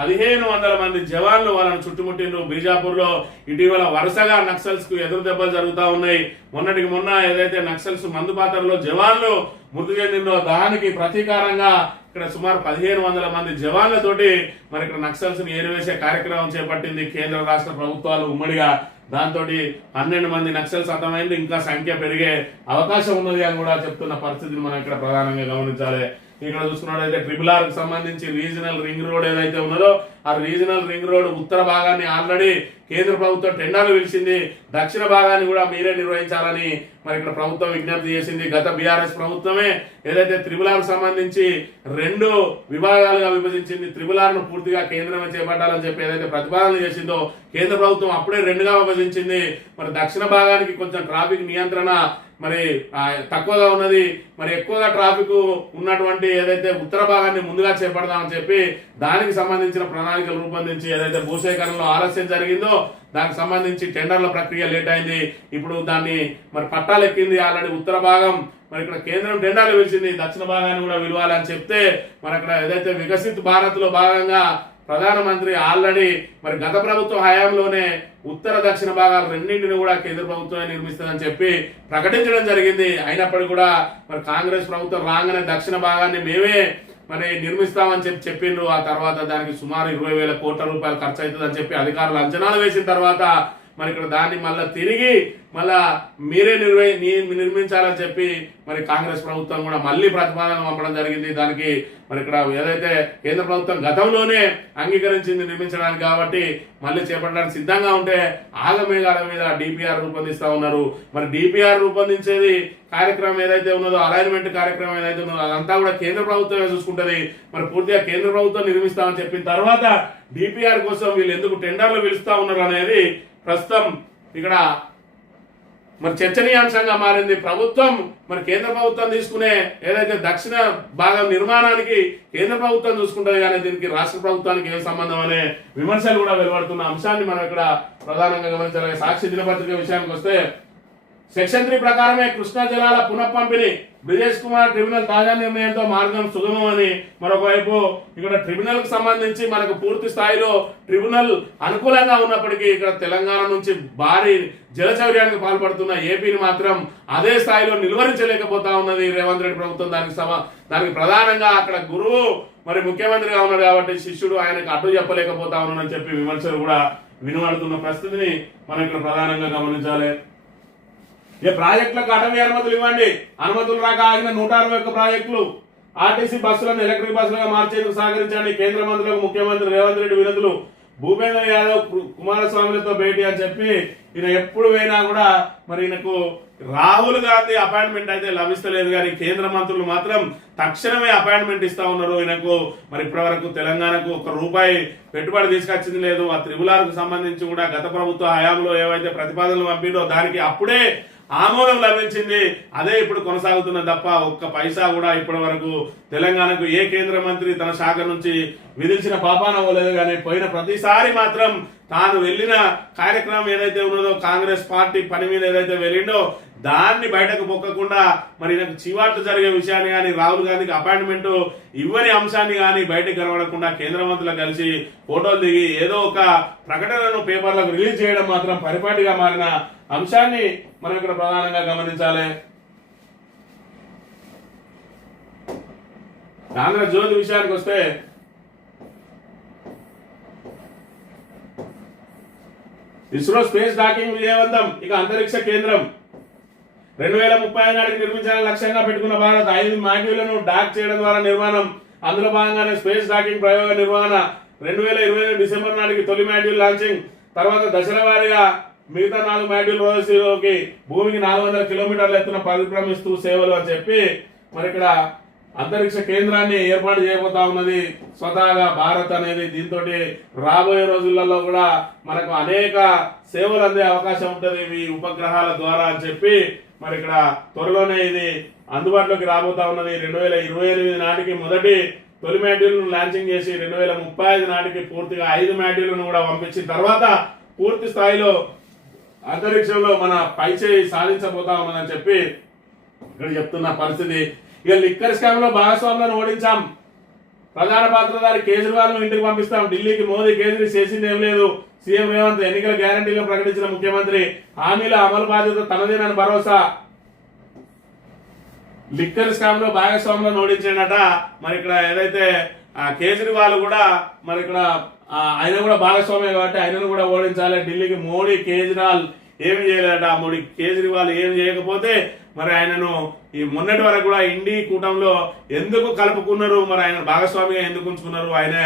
1500 మంది జవాన్లు వాళ్ళని చుట్టుముట్టిండ్రు. బీజాపూర్ లో ఇటీవల వరుసగా నక్సల్స్ కు ఎదురు దెబ్బలు జరుగుతా ఉన్నాయి. మొన్నటికి మొన్న ఏదైతే నక్సల్స్ మందుపాత్రలో జవాన్లు మృతి చెందిందో దానికి ప్రతీకారంగా ఇక్కడ సుమారు 1500 మంది జవాన్లతోటి మరి ఇక్కడ నక్సల్స్ ని ఏరివేసే కార్యక్రమం చేపట్టింది కేంద్ర రాష్ట్ర ప్రభుత్వాలు ఉమ్మడిగా. దాంతో 12 మంది నక్సల్స్ హతమైంది. ఇంకా సంఖ్య పెరిగే అవకాశం ఉన్నది అని కూడా చెప్తున్న పరిస్థితిని మనం ఇక్కడ ప్రధానంగా గమనించాలి. ఇక్కడ చూసుకున్నట్లయితే RRR కు సంబంధించి రీజనల్ రింగ్ రోడ్ ఏదైతే ఉన్నదో ఆ రీజనల్ రింగ్ రోడ్ ఉత్తర భాగాన్ని ఆల్రెడీ కేంద్ర ప్రభుత్వం టెండర్లు పిలిచింది. దక్షిణ భాగాన్ని కూడా మీరే నిర్వహించాలని మరి ఇక్కడ ప్రభుత్వం విజ్ఞప్తి చేసింది. గత బీఆర్ఎస్ ప్రభుత్వమే ఏదైతే RRR కు సంబంధించి 2 విభాగాలుగా విభజించింది. RRR ను పూర్తిగా కేంద్రమే చేపట్టాలని చెప్పి ఏదైతే ప్రతిపాదన చేసిందో కేంద్ర ప్రభుత్వం అప్పుడే 2గా విభజించింది. మరి దక్షిణ భాగానికి కొంచెం ట్రాఫిక్ నియంత్రణ మరి తక్కువగా ఉన్నది. మరి ఎక్కువగా ట్రాఫిక్ ఉన్నటువంటి ఏదైతే ఉత్తర భాగాన్ని ముందుగా చేపడదామని చెప్పి దానికి సంబంధించిన ప్రణాళికలు రూపొందించి ఏదైతే భూసేకరణలో ఆలస్యం జరిగిందో దానికి సంబంధించి టెండర్ల ప్రక్రియ లేట్ అయింది. ఇప్పుడు దాన్ని మరి పట్టాలు ఎక్కింది ఆల్రెడీ ఉత్తర భాగం. మరి ఇక్కడ కేంద్రం టెండర్లు పిలిచింది దక్షిణ భాగాన్ని కూడా విలువాలని చెప్తే మరి అక్కడ ఏదైతే వికసిత్ భారత్ లో భాగంగా ప్రధానమంత్రి ఆల్రెడీ మరి గత ప్రభుత్వ హయాంలోనే ఉత్తర దక్షిణ భాగాలు రెండింటిని కూడా కేంద్ర ప్రభుత్వమే నిర్మిస్తుందని చెప్పి ప్రకటించడం జరిగింది. అయినప్పటికీ కూడా మరి కాంగ్రెస్ ప్రభుత్వం రాగానే దక్షిణ భాగాన్ని మేమే మరి నిర్మిస్తామని చెప్పిండ్రు. ఆ తర్వాత దానికి సుమారు 20,000 కోట్ల రూపాయలు ఖర్చు అవుతుందని చెప్పి అధికారులు అంచనాలు వేసిన తర్వాత మరి ఇక్కడ దాన్ని మళ్ళా తిరిగి మళ్ళా మీరే నిర్మించాలని చెప్పి మరి కాంగ్రెస్ ప్రభుత్వం కూడా మళ్ళీ ప్రతిపాదన పంపడం జరిగింది. దానికి మరి ఇక్కడ ఏదైతే కేంద్ర ప్రభుత్వం గతంలోనే అంగీకరించింది నిర్మించడానికి, కాబట్టి మళ్ళీ చేపట్టడానికి సిద్ధంగా ఉంటే ఆగమేఘాల మీద డిపిఆర్ రూపొందిస్తా ఉన్నారు. మరి డిపిఆర్ రూపొందించేది కార్యక్రమం ఏదైతే ఉన్నదో, అలైన్మెంట్ కార్యక్రమం ఏదైతే ఉన్నదో అదంతా కూడా కేంద్ర ప్రభుత్వమే చూసుకుంటది. మరి పూర్తిగా కేంద్ర ప్రభుత్వం నిర్మిస్తామని చెప్పిన తర్వాత డిపిఆర్ కోసం వీళ్ళు ఎందుకు టెండర్లు పిలుస్తా ఉన్నారు అనేది ప్రస్తుతం ఇక్కడ మరి చర్చనీయాంశంగా మారింది. ప్రభుత్వం మరి కేంద్ర ప్రభుత్వం తీసుకునే ఏదైతే దక్షిణ భాగం నిర్మాణానికి కేంద్ర ప్రభుత్వం చూసుకుంటుంది, కానీ దీనికి రాష్ట్ర ప్రభుత్వానికి ఏ సంబంధం అనే విమర్శలు కూడా వెలువడుతున్న అంశాన్ని మనం ఇక్కడ ప్రధానంగా గమనించాలి. సాక్షి దినపత్రిక విషయానికి వస్తే సెక్షన్ 3 ప్రకారమే కృష్ణా జలాల పునఃపంపిణీ, బ్రిజేష్ కుమార్ ట్రిబ్యునల్ తాజా నిర్ణయంతో మార్గం సుగమం అని. మరొక వైపు ఇక్కడ ట్రిబ్యునల్ కు సంబంధించి మనకు పూర్తి స్థాయిలో ట్రిబ్యునల్ అనుకూలంగా ఉన్నప్పటికీ ఇక్కడ తెలంగాణ నుంచి భారీ జలచౌర్యానికి పాల్పడుతున్న ఏపీని మాత్రం అదే స్థాయిలో నిలువరించలేకపోతా ఉన్నది రేవంత్ రెడ్డి ప్రభుత్వం. దానికి ప్రధానంగా అక్కడ గురువు మరి ముఖ్యమంత్రిగా ఉన్నాడు కాబట్టి శిష్యుడు ఆయనకు అడ్డు చెప్పలేకపోతా ఉన్నాడని చెప్పి విమర్శలు కూడా వినబడుతున్న పరిస్థితిని మనం ఇక్కడ ప్రధానంగా గమనించాలి. ఏ ప్రాజెక్టులకు అటవీ అనుమతులు ఇవ్వండి, అనుమతులు రాక ఆగిన 161 ప్రాజెక్టులు, ఆర్టీసీ బస్సులను ఎలక్ట్రిక్ బస్సులుగా మార్చేందుకు సహకరించండి, కేంద్ర మంత్రులకు ముఖ్యమంత్రి రేవంత్ రెడ్డి వినతులు, భూపేంద్ర యాదవ్ కుమారస్వామిలతో భేటీ అని చెప్పి ఈయన ఎప్పుడు పోయినా కూడా మరి ఈయనకు రాహుల్ గాంధీ అపాయింట్మెంట్ అయితే లభిస్తలేదు, కానీ కేంద్ర మంత్రులు మాత్రం తక్షణమే అపాయింట్మెంట్ ఇస్తా ఉన్నారు ఈయనకు. మరి ఇప్పటి వరకు తెలంగాణకు ₹1 పెట్టుబడి తీసుకొచ్చింది లేదు. ఆ త్రిపులాలకు సంబంధించి కూడా గత ప్రభుత్వ హయాంలో ఏవైతే ప్రతిపాదనలు పంపిందో దానికి అప్పుడే ఆమోదం లభించింది, అదే ఇప్పుడు కొనసాగుతున్నది తప్ప ఒక్క పైసా కూడా ఇప్పటి వరకు తెలంగాణకు ఏ కేంద్ర మంత్రి తన శాఖ నుంచి విధించిన పాపాన పోలేదు. కానీ పోయిన ప్రతిసారి మాత్రం తాను వెళ్లిన కార్యక్రమం ఏదైతే ఉన్నదో, కాంగ్రెస్ పార్టీ పని మీద ఏదైతే వెళ్ళిండో దాన్ని బయటకు పొక్కకుండా మరి నాకు చివాట్లు జరిగే విషయాన్ని కానీ, రాహుల్ గాంధీకి అపాయింట్మెంట్ ఇవ్వని అంశాన్ని కానీ బయటకు కనబడకుండా కేంద్ర మంత్రులు కలిసి ఫోటోలు దిగి ఏదో ఒక ప్రకటనను పేపర్లకు రిలీజ్ చేయడం మాత్రం పరిపాటిగా మారిన అంశాన్ని మనం ఇక్కడ ప్రధానంగా గమనించాలి. ఆంధ్రజ్యోతి విషయానికి వస్తే ఇస్రో స్పేస్ డాకింగ్ విజయవంతం, ఇక అంతరిక్ష కేంద్రం 2030 నాటికి నిర్మించాలని లక్ష్యంగా పెట్టుకున్న భారత్ 5 మాడ్యూళ్లను డాక్ చేయడం ద్వారా నిర్మాణం. అందులో భాగంగానే స్పేస్ డాకింగ్ ప్రయోగ నిర్వహణ 2022 డిసెంబర్ నాటికి తొలి మాడ్యూల్ లాంచింగ్, తర్వాత దశల వారీగా మిగతా 4 మాడ్యూల్ రోజులోకి భూమికి 400 కిలోమీటర్ల ఎత్తున పరిభ్రమిస్తూ సేవలు అని చెప్పి మరి ఇక్కడ అంతరిక్ష కేంద్రాన్ని ఏర్పాటు చేయబోతా ఉన్నది స్వతహాగా భారత్ అనేది. దీంతో రాబోయే రోజులలో కూడా మనకు అనేక సేవలు అందే అవకాశం ఉంటుంది ఈ ఉపగ్రహాల ద్వారా అని చెప్పి మరి ఇక్కడ త్వరలోనే ఇది అందుబాటులోకి రాబోతా ఉన్నది. 2028 నాటికి మొదటి తొలి మాడ్యూల్ను లాంచింగ్ చేసి 2035 నాటికి పూర్తిగా 5 మాడ్యూళ్లను కూడా పంపించిన తర్వాత పూర్తి స్థాయిలో అంతరిక్షంలో మన పైచేయి సాధించబోతా ఉన్నదని చెప్పి ఇక్కడ చెప్తున్న పరిస్థితి. ఇక లిక్కర్ స్కామ్ లో భాగస్వాములను ఓడించాం, ప్రధాన పాత్రధారి కేజ్రీవాల్ ను ఇంటికి పంపిస్తాం, ఢిల్లీకి మోదీ కేజ్రీ చేసింది ఏం లేదు, సీఎం రేవంత్ ఎన్నికల గ్యారంటీలో ప్రకటించిన ముఖ్యమంత్రి, హామీల అమలు బాధ్యత తనదేనని భరోసా. లిక్కర్ స్కామ్ లో భాగస్వాములను ఓడించాడట. మరి ఇక్కడ ఏదైతే కేజ్రీవాల్ కూడా మరి ఇక్కడ ఆయన కూడా భాగస్వామ్యం కాబట్టి ఆయనను కూడా ఓడించాలి. ఢిల్లీకి మోడీ కేజ్రీవాల్ ఏమి చేయలేట. మోడీ కేజ్రీవాల్ ఏం చేయకపోతే మరి ఆయనను ఈ మొన్నటి వరకు కూడా ఇండి కూటమిలో ఎందుకు కలుపుకున్నారు, మరి ఆయన భాగస్వామిగా ఎందుకు ఉంచుకున్నారు, ఆయన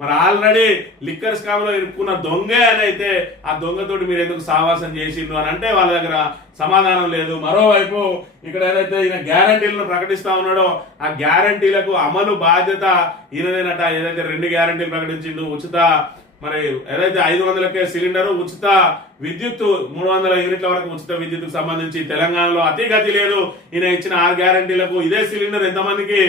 మరి ఆల్రెడీ లిక్కర్ స్కామ్ లో ఇరుక్కున్న దొంగే అని అయితే ఆ దొంగతోటి మీరు ఎందుకు సావాసం చేసిండ్రు అని అంటే వాళ్ళ దగ్గర సమాధానం లేదు. మరోవైపు ఇక్కడ ఏదైతే ఈయన గ్యారంటీలను ప్రకటిస్తా ఉన్నాడో ఆ గ్యారంటీలకు అమలు బాధ్యత ఈయనదేనట. ఏదైతే 2 గ్యారంటీలు ప్రకటించిండు, ఉచిత మరి ఏదైతే 500కే సిలిండర్, ఉచిత విద్యుత్ 300 యూనిట్ల వరకు ఉచిత విద్యుత్ సంబంధించి తెలంగాణలో అతిగతి లేదు. ఈయన ఇచ్చిన 6 గ్యారంటీలకు ఇదే సిలిండర్ ఎంతమందికి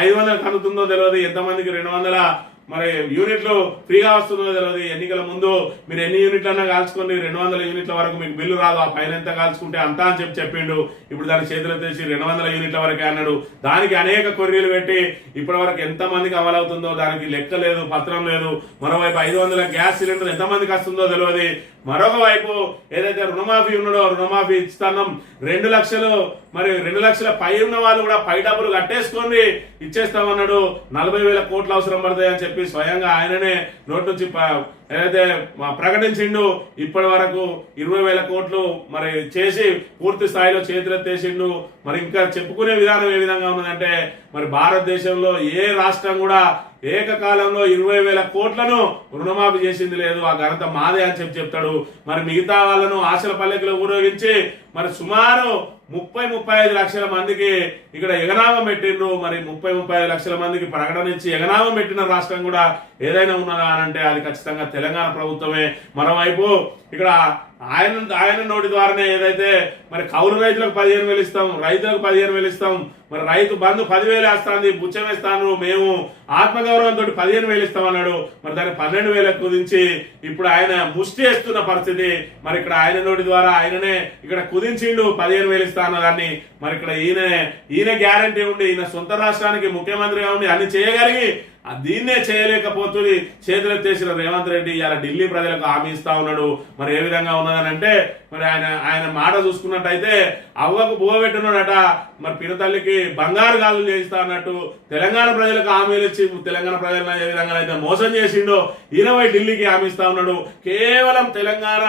500 అందుతుందో తెలియదు, ఎంతమందికి 200 మరి యూనిట్లు ఫ్రీగా వస్తుందో తెలియదు. ఎన్నికల ముందు మీరు ఎన్ని యూనిట్లన్నా కాల్చుకోండి, 200 యూనిట్ల వరకు మీకు బిల్లు రాదు, ఆ పైన ఎంత కాల్చుకుంటే అంతా అని చెప్పిండు. ఇప్పుడు దాని చేతిలో తెచ్చి 200 యూనిట్ల వరకే అన్నాడు. దానికి అనేక కొర్రీలు పెట్టి ఇప్పటి వరకు ఎంత మందికి అమలు అవుతుందో దానికి లెక్క లేదు, పత్రం లేదు. మరోవైపు 500 గ్యాస్ సిలిండర్ ఎంతమందికి వస్తుందో తెలియదు. మరొక వైపు ఏదైతే రుణమాఫీ ఉన్నాడో రుణమాఫీ ఇస్తానం 2 లక్షలు, మరి 2 లక్షల పై ఉన్న వాళ్ళు కూడా పై డబ్బులు కట్టేసుకొని ఇచ్చేస్తామన్నాడు. 40,000 కోట్లు అవసరం పడతాయి అని చెప్పి స్వయంగా ఆయననే నోటి నుంచి ఏదైతే ప్రకటించిండు. ఇప్పటి వరకు 20,000 కోట్లు మరి చేసి పూర్తి స్థాయిలో చేతులెత్తేసిండు. మరి ఇంకా చెప్పుకునే విధానం ఏ విధంగా ఉన్నదంటే మరి భారతదేశంలో ఏ రాష్ట్రం కూడా ఏకకాలంలో 20,000 కోట్లను రుణమాఫీ చేసింది లేదు. ఆ ఘనత మాదే అని చెప్తాడు. మరి మిగతా వాళ్ళను ఆశల పల్లెకులు ఊరేగించి మరి సుమారు 30-35 లక్షల మందికి ఇక్కడ ఎగనామం పెట్టిండ్రు. మరి 30-35 లక్షల మందికి ప్రకటన ఇచ్చి ఎగనామం పెట్టిన రాష్ట్రం కూడా ఏదైనా ఉన్నదా అని అంటే అది ఖచ్చితంగా తెలంగాణ ప్రభుత్వమే. మరోవైపు ఇక్కడ ఆయన నోటి ద్వారానే ఏదైతే మరి కౌలు రైతులకు 15,000 ఇస్తాం, రైతులకు 15,000 ఇస్తాం, మరి రైతు బంధు 10,000 వేస్తాంది, బుచ్చం వేస్తాను, మేము ఆత్మగౌరవంతో 15,000 ఇస్తామన్నాడు. మరి దాన్ని 12,000 కుదించి ఇప్పుడు ఆయన ముష్టి వేస్తున్న పరిస్థితి. మరి ఇక్కడ ఆయన నోటి ద్వారా ఆయననే ఇక్కడ కుదించిండు 15,000 ఇస్తా అన్నదాన్ని. మరి ఇక్కడ ఈయన గ్యారంటీ ఉండి ఈయన సొంత రాష్ట్రానికి ముఖ్యమంత్రిగా ఉండి అన్ని చేయగలిగి దీన్నే చేయలేకపోతుంది చేతులెత్తేసిన రేవంత్ రెడ్డి ఇలా ఢిల్లీ ప్రజలకు హామీ ఇస్తా ఉన్నాడు. మరి ఏ విధంగా ఉన్నదనంటే మరి ఆయన మాట చూసుకున్నట్టయితే అవ్వకు బువ్వ పెట్టినాడట, మరి పినతల్లికి బంగారు గాజులు చేయిస్తా అన్నట్టు తెలంగాణ ప్రజలకు హామీలు ఇచ్చి తెలంగాణ ప్రజలను ఏ విధంగా అయితే మోసం చేసిండో ఈయన ఢిల్లీకి హామీ ఇస్తా ఉన్నాడు. కేవలం తెలంగాణ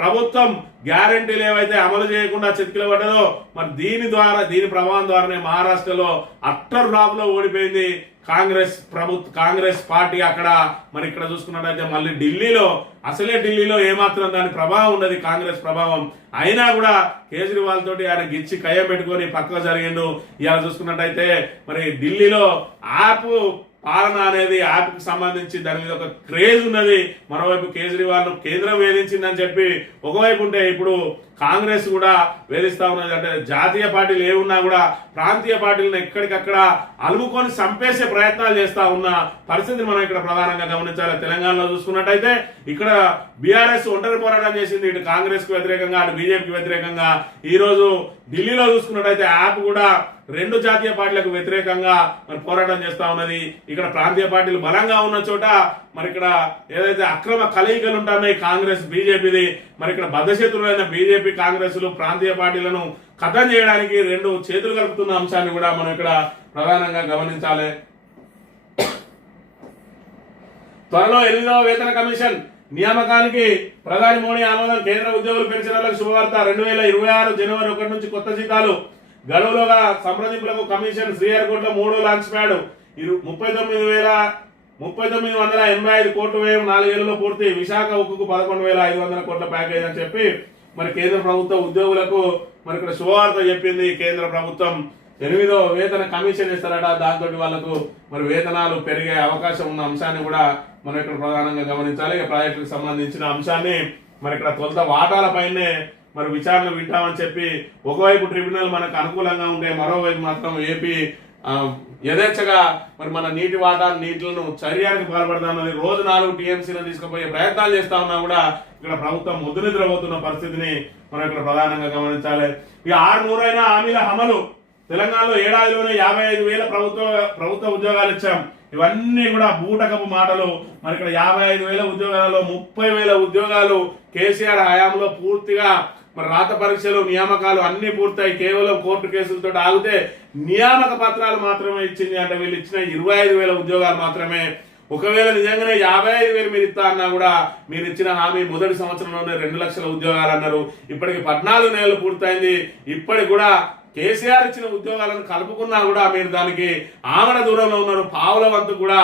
ప్రభుత్వం గ్యారంటీలు ఏవైతే అమలు చేయకుండా చితికిల పడ్డదో మరి దీని ప్రభావం ద్వారానే మహారాష్ట్రలో అట్టర్ ఫ్లాప్ లో ఓడిపోయింది కాంగ్రెస్ పార్టీ. అక్కడ మరి ఇక్కడ చూసుకున్నట్టయితే మళ్ళీ ఢిల్లీలో ఏమాత్రం దాని ప్రభావం ఉన్నది కాంగ్రెస్ ప్రభావం. అయినా కూడా కేజ్రీవాల్ తోటి ఆయన గిచ్చి కయ్యం పెట్టుకొని పక్కకు జరిగిండు. ఇలా చూసుకున్నట్టయితే మరి ఢిల్లీలో యాప్ పాలన అనేది యాప్ కి సంబంధించి దాని మీద ఒక క్రేజ్ ఉన్నది. మరోవైపు కేజ్రీవాల్ కేంద్రం వేధించిందని చెప్పి ఒకవైపు ఉంటే ఇప్పుడు కాంగ్రెస్ కూడా వేధిస్తా ఉన్నది. అంటే జాతీయ పార్టీలు ఏమున్నా కూడా ప్రాంతీయ పార్టీలను ఎక్కడికక్కడ అలుముకొని చంపేసే ప్రయత్నాలు చేస్తా ఉన్న పరిస్థితిని మనం ఇక్కడ ప్రధానంగా గమనించాలి. తెలంగాణలో చూసుకున్నట్టయితే ఇక్కడ బీఆర్ఎస్ ఒంటరి పోరాటం చేసింది, ఇటు కాంగ్రెస్ కు వ్యతిరేకంగా అటు బీజేపీకి వ్యతిరేకంగా. ఈ రోజు ఢిల్లీలో చూసుకున్నట్టయితే యాప్ కూడా 2 జాతీయ పార్టీలకు వ్యతిరేకంగా మరి పోరాటం చేస్తా ఉన్నది. ఇక్కడ ప్రాంతీయ పార్టీలు బలంగా ఉన్న చోట మరి ఇక్కడ ఏదైతే అక్రమ కలయికలు ఉంటున్నాయి కాంగ్రెస్ బీజేపీది, మరి ఇక్కడ బద్ధశత్రులైన బీజేపీ కాంగ్రెస్లు ప్రాంతీయ పార్టీలను ఖతం చేయడానికి 2 చేతులు కలుపుతున్న అంశాన్ని కూడా మనం ఇక్కడ ప్రధానంగా గమనించాలి. త్వరలో 8వ వేతన కమిషన్ నియామకానికి ప్రధాని మోడీ ఆమోదం. కేంద్ర ఉద్యోగులు పెన్షనర్లకు శుభవార్త. 2026 జనవరి 1 నుంచి కొత్త జీతాలు గడువులోగా సంప్రదింపులకు కమిషన్. శ్రీహరికోటలో 3వ లాంచ్ ప్యాడ్. 39,985 కోట్ల వ్యయం 4 ఏళ్లలో పూర్తి. విశాఖ ఉక్కుకు 11,500 కోట్ల ప్యాకేజ్ అని చెప్పి మరి కేంద్ర ప్రభుత్వం ఉద్యోగులకు మరి ఇక్కడ శుభవార్త చెప్పింది. కేంద్ర ప్రభుత్వం 8వ వేతన కమిషన్ ఇస్తారట. దాంతో వాళ్లకు మరి వేతనాలు పెరిగే అవకాశం ఉన్న అంశాన్ని కూడా మనం ఇక్కడ ప్రధానంగా గమనించాలి. ప్రాజెక్టుకు సంబంధించిన అంశాన్ని మరి ఇక్కడ తొలుత వాటాల పైనే మరి విచారణ వింటామని చెప్పి ఒకవైపు ట్రిబ్యునల్ మనకు అనుకూలంగా ఉంటే మరోవైపు మాత్రం ఏపీ యథేచ్ఛగా మరి మన నీటిలను చర్యకు పాల్పడతామని రోజు 4 టీఎంసీలను తీసుకుపోయే ప్రయత్నాలు చేస్తా ఉన్నా కూడా ఇక్కడ ప్రభుత్వం ముద్దు నిద్రపోతున్న పరిస్థితిని మనం ఇక్కడ ప్రధానంగా గమనించాలి. ఈ 600 హామీల అమలు. తెలంగాణలో ఏడాదిలోనే 55,000 ప్రభుత్వ ఉద్యోగాలు ఇచ్చాం. ఇవన్నీ కూడా బూటకపు మాటలు. మరి ఇక్కడ 55,000 ఉద్యోగాలలో 30,000 ఉద్యోగాలు కేసీఆర్ హయాంలో పూర్తిగా మరి రాత పరీక్షలు నియామకాలు అన్ని పూర్తయి కేవలం కోర్టు కేసులతో ఆగితే నియామక పత్రాలు మాత్రమే ఇచ్చింది. అంటే వీళ్ళు ఇచ్చిన 25,000 ఉద్యోగాలు మాత్రమే. ఒకవేళ నిజంగానే 55,000 మీరు ఇస్తా అన్నా కూడా మీరు ఇచ్చిన హామీ మొదటి సంవత్సరంలోనే 2 లక్షల ఉద్యోగాలు అన్నారు. ఇప్పటికి 14 నెలలు పూర్తయింది. ఇప్పటికి కూడా కేసీఆర్ ఇచ్చిన ఉద్యోగాలను కలుపుకున్నా కూడా మీరు దానికి ఆమడ దూరంలో ఉన్నారు. పావుల వంతు కూడా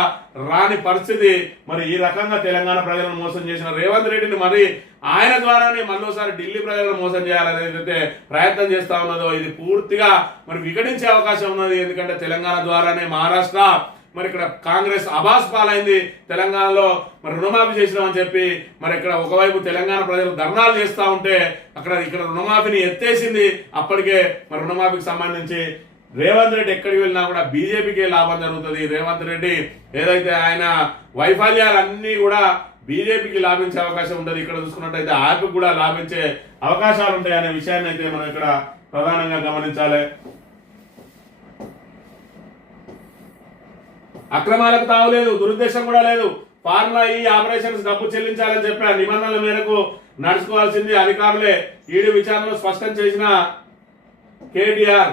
రాని పరిస్థితి. మరి ఈ రకంగా తెలంగాణ ప్రజలను మోసం చేసిన రేవంత్ రెడ్డిని మరి ఆయన ద్వారానే మరోసారి ఢిల్లీ ప్రజలను మోసం చేయాలని ఏదైతే ప్రయత్నం చేస్తా ఉన్నదో ఇది పూర్తిగా మరి వికటించే అవకాశం ఉన్నది. ఎందుకంటే తెలంగాణ ద్వారానే మహారాష్ట్ర మరి ఇక్కడ కాంగ్రెస్ అబాస్ పాలైంది. తెలంగాణలో మరి రుణమాఫీ చేసినామని చెప్పి మరి ఇక్కడ ఒకవైపు తెలంగాణ ప్రజలు ధర్నాలు చేస్తా ఉంటే ఇక్కడ రుణమాఫీని ఎత్తేసింది. అప్పటికే మరి రుణమాఫీకి సంబంధించి రేవంత్ రెడ్డి ఎక్కడికి వెళ్ళినా కూడా బీజేపీకే లాభం జరుగుతుంది. రేవంత్ రెడ్డి ఏదైతే ఆయన వైఫల్యాలన్నీ కూడా బీజేపీకి లాభించే అవకాశం ఉంటుంది. ఇక్కడ చూసుకున్నట్టయితే యాప్ కూడా లాభించే అవకాశాలు ఉంటాయి అనే విషయాన్ని అయితే మనం ఇక్కడ ప్రధానంగా గమనించాలి. అక్రమాలకు తావులేదు, దురుద్దేశం కూడా లేదు. ఫార్ములా ఈ ఆపరేషన్స్ డబ్బు చెల్లించాలని చెప్పి ఆ నిబంధనల మేరకు నడుచుకోవాల్సింది అధికారులే. ఈడీ విచారణలో స్పష్టం చేసిన కేటీఆర్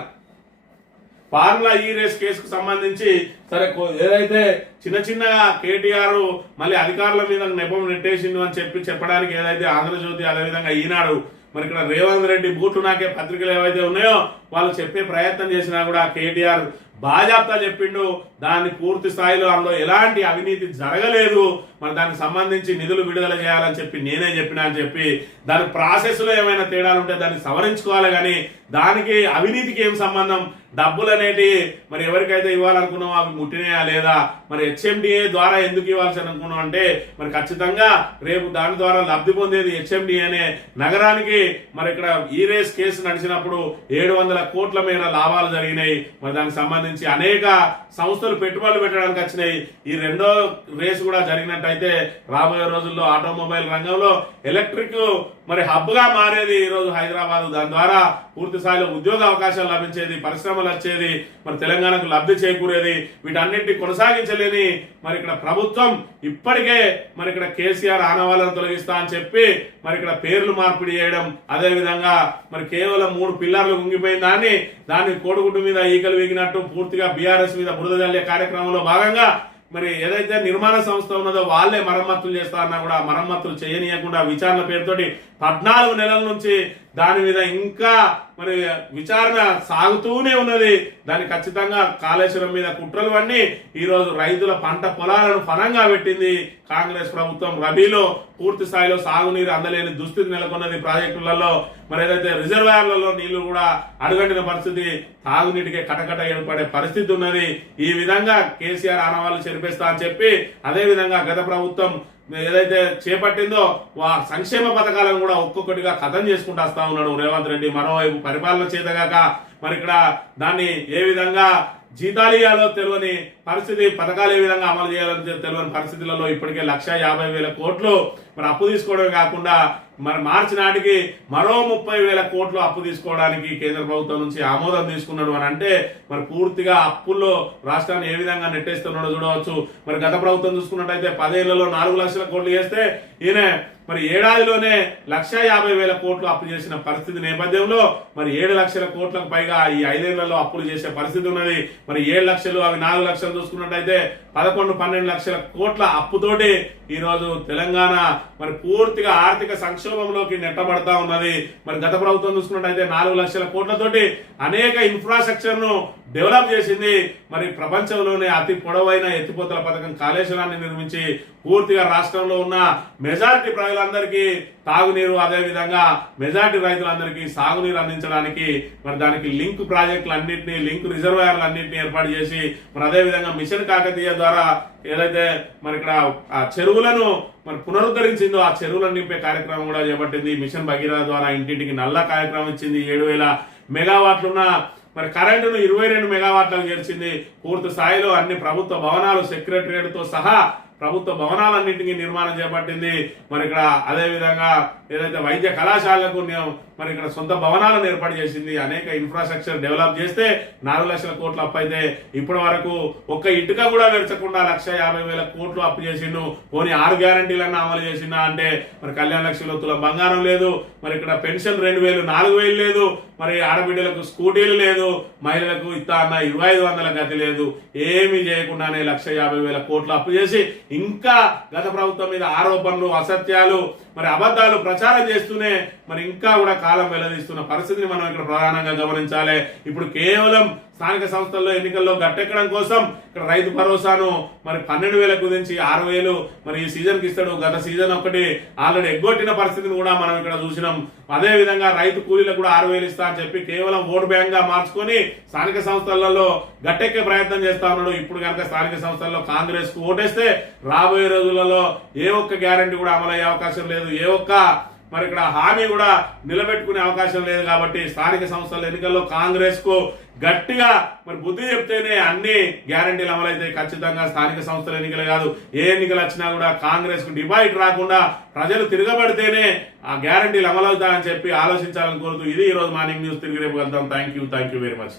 ఫార్ములా ఈ రేస్ కేసుకు సంబంధించి సరే ఏదైతే చిన్నగా కేటీఆర్ మళ్ళీ అధికారుల మీద నెపం నెట్టేసిండు అని చెప్పడానికి ఏదైతే ఆంధ్రజ్యోతి అదేవిధంగా ఈనాడు మరి ఇక్కడ రేవంత్ రెడ్డి బూట్లు నాకే పత్రికలు ఏవైతే ఉన్నాయో వాళ్ళు చెప్పే ప్రయత్నం చేసినా కూడా కేటీఆర్ బాజాప్తా చెప్పిండు, దాన్ని పూర్తి స్థాయిలో అందులో ఎలాంటి అవినీతి జరగలేదు, మరి దానికి సంబంధించి నిధులు విడుదల చేయాలని చెప్పి నేనే చెప్పినా అని చెప్పి దాని ప్రాసెస్ లో ఏమైనా తేడాలు ఉంటే దాన్ని సవరించుకోవాలి, కానీ దానికి అవినీతికి ఏం సంబంధం? డబ్బులు అనేటి మరి ఎవరికైతే ఇవ్వాలనుకున్నామో అవి ముట్టినాయా లేదా, మరి హెచ్ఎండిఏ ద్వారా ఎందుకు ఇవ్వాల్సి అనుకున్నాం అంటే మరి ఖచ్చితంగా రేపు దాని ద్వారా లబ్ధి పొందేది హెచ్ఎండిఏ అనే నగరానికి. మరి ఇక్కడ ఈ రేస్ కేసు నడిచినప్పుడు 700 కోట్ల మేర లాభాలు జరిగినాయి. మరి దానికి సంబంధించి అనేక సంస్థలు పెట్టుబడులు పెట్టడానికి వచ్చినాయి. ఈ రెండో రేసు కూడా జరిగినట్టయితే రాబోయే రోజుల్లో ఆటోమొబైల్ రంగంలో ఎలక్ట్రిక్ మరి హబ్ గా మారేది ఈ రోజు హైదరాబాద్. దాని ద్వారా పూర్తి స్థాయిలో ఉద్యోగ అవకాశాలు లభించేది, పరిశ్రమలు వచ్చేది, మరి తెలంగాణకు లబ్ధి చేకూరేది. వీటన్నిటిని కొనసాగించలేని మరి ఇక్కడ ప్రభుత్వం ఇప్పటికే మరి ఇక్కడ కేసీఆర్ ఆనవాళ్లను తొలగిస్తా అని చెప్పి మరి ఇక్కడ పేర్లు మార్పిడి చేయడం, అదే విధంగా మరి కేవలం 3 పిల్లర్లు కుంగిపోయిన దాన్ని కోడిగుడ్డు మీద ఈకలు వీగినట్టు పూర్తిగా బీఆర్ఎస్ మీద బురద జల్లే కార్యక్రమంలో భాగంగా మరి ఏదైతే నిర్మాణ సంస్థ ఉన్నదో వాళ్ళే మరమ్మతులు చేస్తా అన్నా కూడా మరమ్మతులు చేయనీయకుండా విచారణ పేరుతోటి 14 నెలల నుంచి దాని మీద ఇంకా మరి విచారణ సాగుతూనే ఉన్నది. దాని ఖచ్చితంగా కాళేశ్వరం మీద కుట్రలు అన్ని ఈ రోజు రైతుల పంట పొలాలను ఫలంగా పెట్టింది కాంగ్రెస్ ప్రభుత్వం. రబీలో పూర్తి స్థాయిలో సాగునీరు అందలేని దుస్థితి నెలకొన్నది. ప్రాజెక్టులలో మరి ఏదైతే రిజర్వాయర్లలో నీళ్లు కూడా అడుగంటిన పరిస్థితి, తాగునీటికి కటకట ఏర్పడే పరిస్థితి ఉన్నది. ఈ విధంగా కేసీఆర్ ఆనవాళ్లు చెరిపేస్తా అని చెప్పి అదే విధంగా గత ప్రభుత్వం ఏదైతే చేపట్టిందో సంక్షేమ పథకాలను కూడా ఒక్కొక్కటిగా ఖతం చేసుకుంటూ వస్తా ఉన్నాడు రేవంత్ రెడ్డి. మరోవైపు పరిపాలన చేతగాక మరి ఇక్కడ దాన్ని ఏ విధంగా జీతాలు ఇవ్వాలో తెలియని పరిస్థితి, పథకాలు ఏ విధంగా అమలు చేయాలో తెలియని పరిస్థితులలో ఇప్పటికే 1,50,000 కోట్లు మరి అప్పు తీసుకోవడమే కాకుండా మరి మార్చి నాటికి మరో 30,000 కోట్లు అప్పు తీసుకోవడానికి కేంద్ర ప్రభుత్వం నుంచి ఆమోదం తీసుకున్నాడు అని అంటే మరి పూర్తిగా అప్పుల్లో రాష్ట్రాన్ని ఏ విధంగా నెట్టేస్తున్నాడో చూడవచ్చు. మరి గత ప్రభుత్వం చూసుకున్నట్టయితే 10 ఏళ్లలో 4 లక్షల కోట్లు చేస్తే ఈయన మరి ఏడాదిలోనే 1,50,000 కోట్లు అప్పు చేసిన పరిస్థితి నేపథ్యంలో మరి 7 లక్షల కోట్లకు పైగా ఈ 5 ఏళ్లలో అప్పులు చేసే పరిస్థితి ఉన్నది. మరి 7 లక్షలు అవి 4 లక్షలు చూసుకున్నట్టయితే 11-12 లక్షల కోట్ల అప్పుతోటి ఈ రోజు తెలంగాణ మరి పూర్తిగా ఆర్థిక సంక్షోభంలోకి నెట్టబడతా ఉన్నది. మరి గత ప్రభుత్వం చూసుకున్నట్టయితే 4 లక్షల కోట్లతోటి అనేక ఇన్ఫ్రాస్ట్రక్చర్ ను డెవలప్ చేసింది. మరి ప్రపంచంలోనే అతి పొడవైన ఎత్తిపోతల పథకం కాళేశ్వరాన్ని నిర్మించి పూర్తిగా రాష్ట్రంలో ఉన్న మెజారిటీ ప్రజలందరికీ తాగునీరు, అదే విధంగా మెజారిటీ రైతులందరికీ సాగునీరు అందించడానికి మరి దానికి లింక్ ప్రాజెక్టులన్నింటినీ, లింక్ రిజర్వాయర్లన్నింటినీ ఏర్పాటు చేసి మరి అదే విధంగా మిషన్ కాకతీయ ద్వారా ఏదైతే మరి ఇక్కడ ఆ చెరువులను మరి పునరుద్ధరించిందో ఆ చెరువులను నింపే కార్యక్రమం కూడా చేపట్టింది. మిషన్ భగీరథ ద్వారా ఇంటింటికి నల్ల కార్యక్రమం ఇచ్చింది. 7,000 మెగావాట్లున్న మరి కరెంటును 22 మెగావాట్లకు చేర్చింది. పూర్తి స్థాయిలో అన్ని ప్రభుత్వ భవనాలు సెక్రటరియట్ తో సహా ప్రభుత్వ భవనాలన్నింటినీ నిర్మాణం చేపట్టింది. మరి ఇక్కడ అదే విధంగా ఏదైతే వైద్య కళాశాలకు మరి ఇక్కడ సొంత భవనాలను ఏర్పాటు చేసింది. అనేక ఇన్ఫ్రాస్ట్రక్చర్ డెవలప్ చేస్తే 4 లక్షల కోట్ల అప్పు అయితే ఇప్పటి వరకు ఒక్క ఇటుక కూడా వెరచకుండా 1,50,000 కోట్లు అప్పు చేసిండు. పోనీ 6 గ్యారంటీలన్నా అమలు చేసిందా అంటే మరి కళ్యాణ లక్ష్మిలో తులం బంగారం లేదు, మరి ఇక్కడ పెన్షన్ 2,000 4,000 లేదు, మరి ఆడబిడ్డలకు స్కూటీలు లేదు, మహిళలకు ఇస్తా అన్న 2,500 గతి లేదు. ఏమీ చేయకుండానే 1,50,000 కోట్లు అప్పు చేసి ఇంకా గత ప్రభుత్వం మీద ఆరోపణలు, అసత్యాలు, మరి అబద్ధాలు ప్రచారం చేస్తూనే మరి ఇంకా కూడా కాలం వెల్లదీస్తున్న పరిస్థితిని మనం ఇక్కడ ప్రధానంగా గమనించాలి. ఇప్పుడు కేవలం స్థానిక సంస్థల్లో ఎన్నికల్లో గట్టెక్కడం కోసం ఇక్కడ రైతు భరోసాను మరి 12,000 కుదించి 6,000 మరి ఈ సీజన్ కి ఇస్తాడు. గత సీజన్ ఒకటి ఆల్రెడీ ఎగ్గొట్టిన పరిస్థితిని కూడా మనం ఇక్కడ చూసినాం. అదే విధంగా రైతు కూలీలకు కూడా 6,000 ఇస్తా అని చెప్పి కేవలం ఓటు బ్యాంక్ గా మార్చుకొని స్థానిక సంస్థలలో గట్టెక్కే ప్రయత్నం చేస్తా ఉన్నాడు. ఇప్పుడు కనుక స్థానిక సంస్థల్లో కాంగ్రెస్ కు ఓటేస్తే రాబోయే రోజులలో ఏ ఒక్క గ్యారంటీ కూడా అమలయ్యే అవకాశం లేదు, ఏ ఒక్క మరి ఇక్కడ హామీ కూడా నిలబెట్టుకునే అవకాశం లేదు. కాబట్టి స్థానిక సంస్థల ఎన్నికల్లో కాంగ్రెస్ కు గట్టిగా మరి బుద్ధి చెప్తేనే అన్ని గ్యారంటీలు అమలైతే ఖచ్చితంగా స్థానిక సంస్థల ఎన్నికలు కాదు ఏ ఎన్నికలు వచ్చినా కూడా కాంగ్రెస్ కు డిపాజిట్ రాకుండా ప్రజలు తిరగబడితేనే ఆ గ్యారంటీలు అమలవుతాయని చెప్పి ఆలోచించాలని కోరుతూ ఇది ఈ రోజు మార్నింగ్ న్యూస్. తిరిగి రేపు వెళ్తాం. Thank you very much.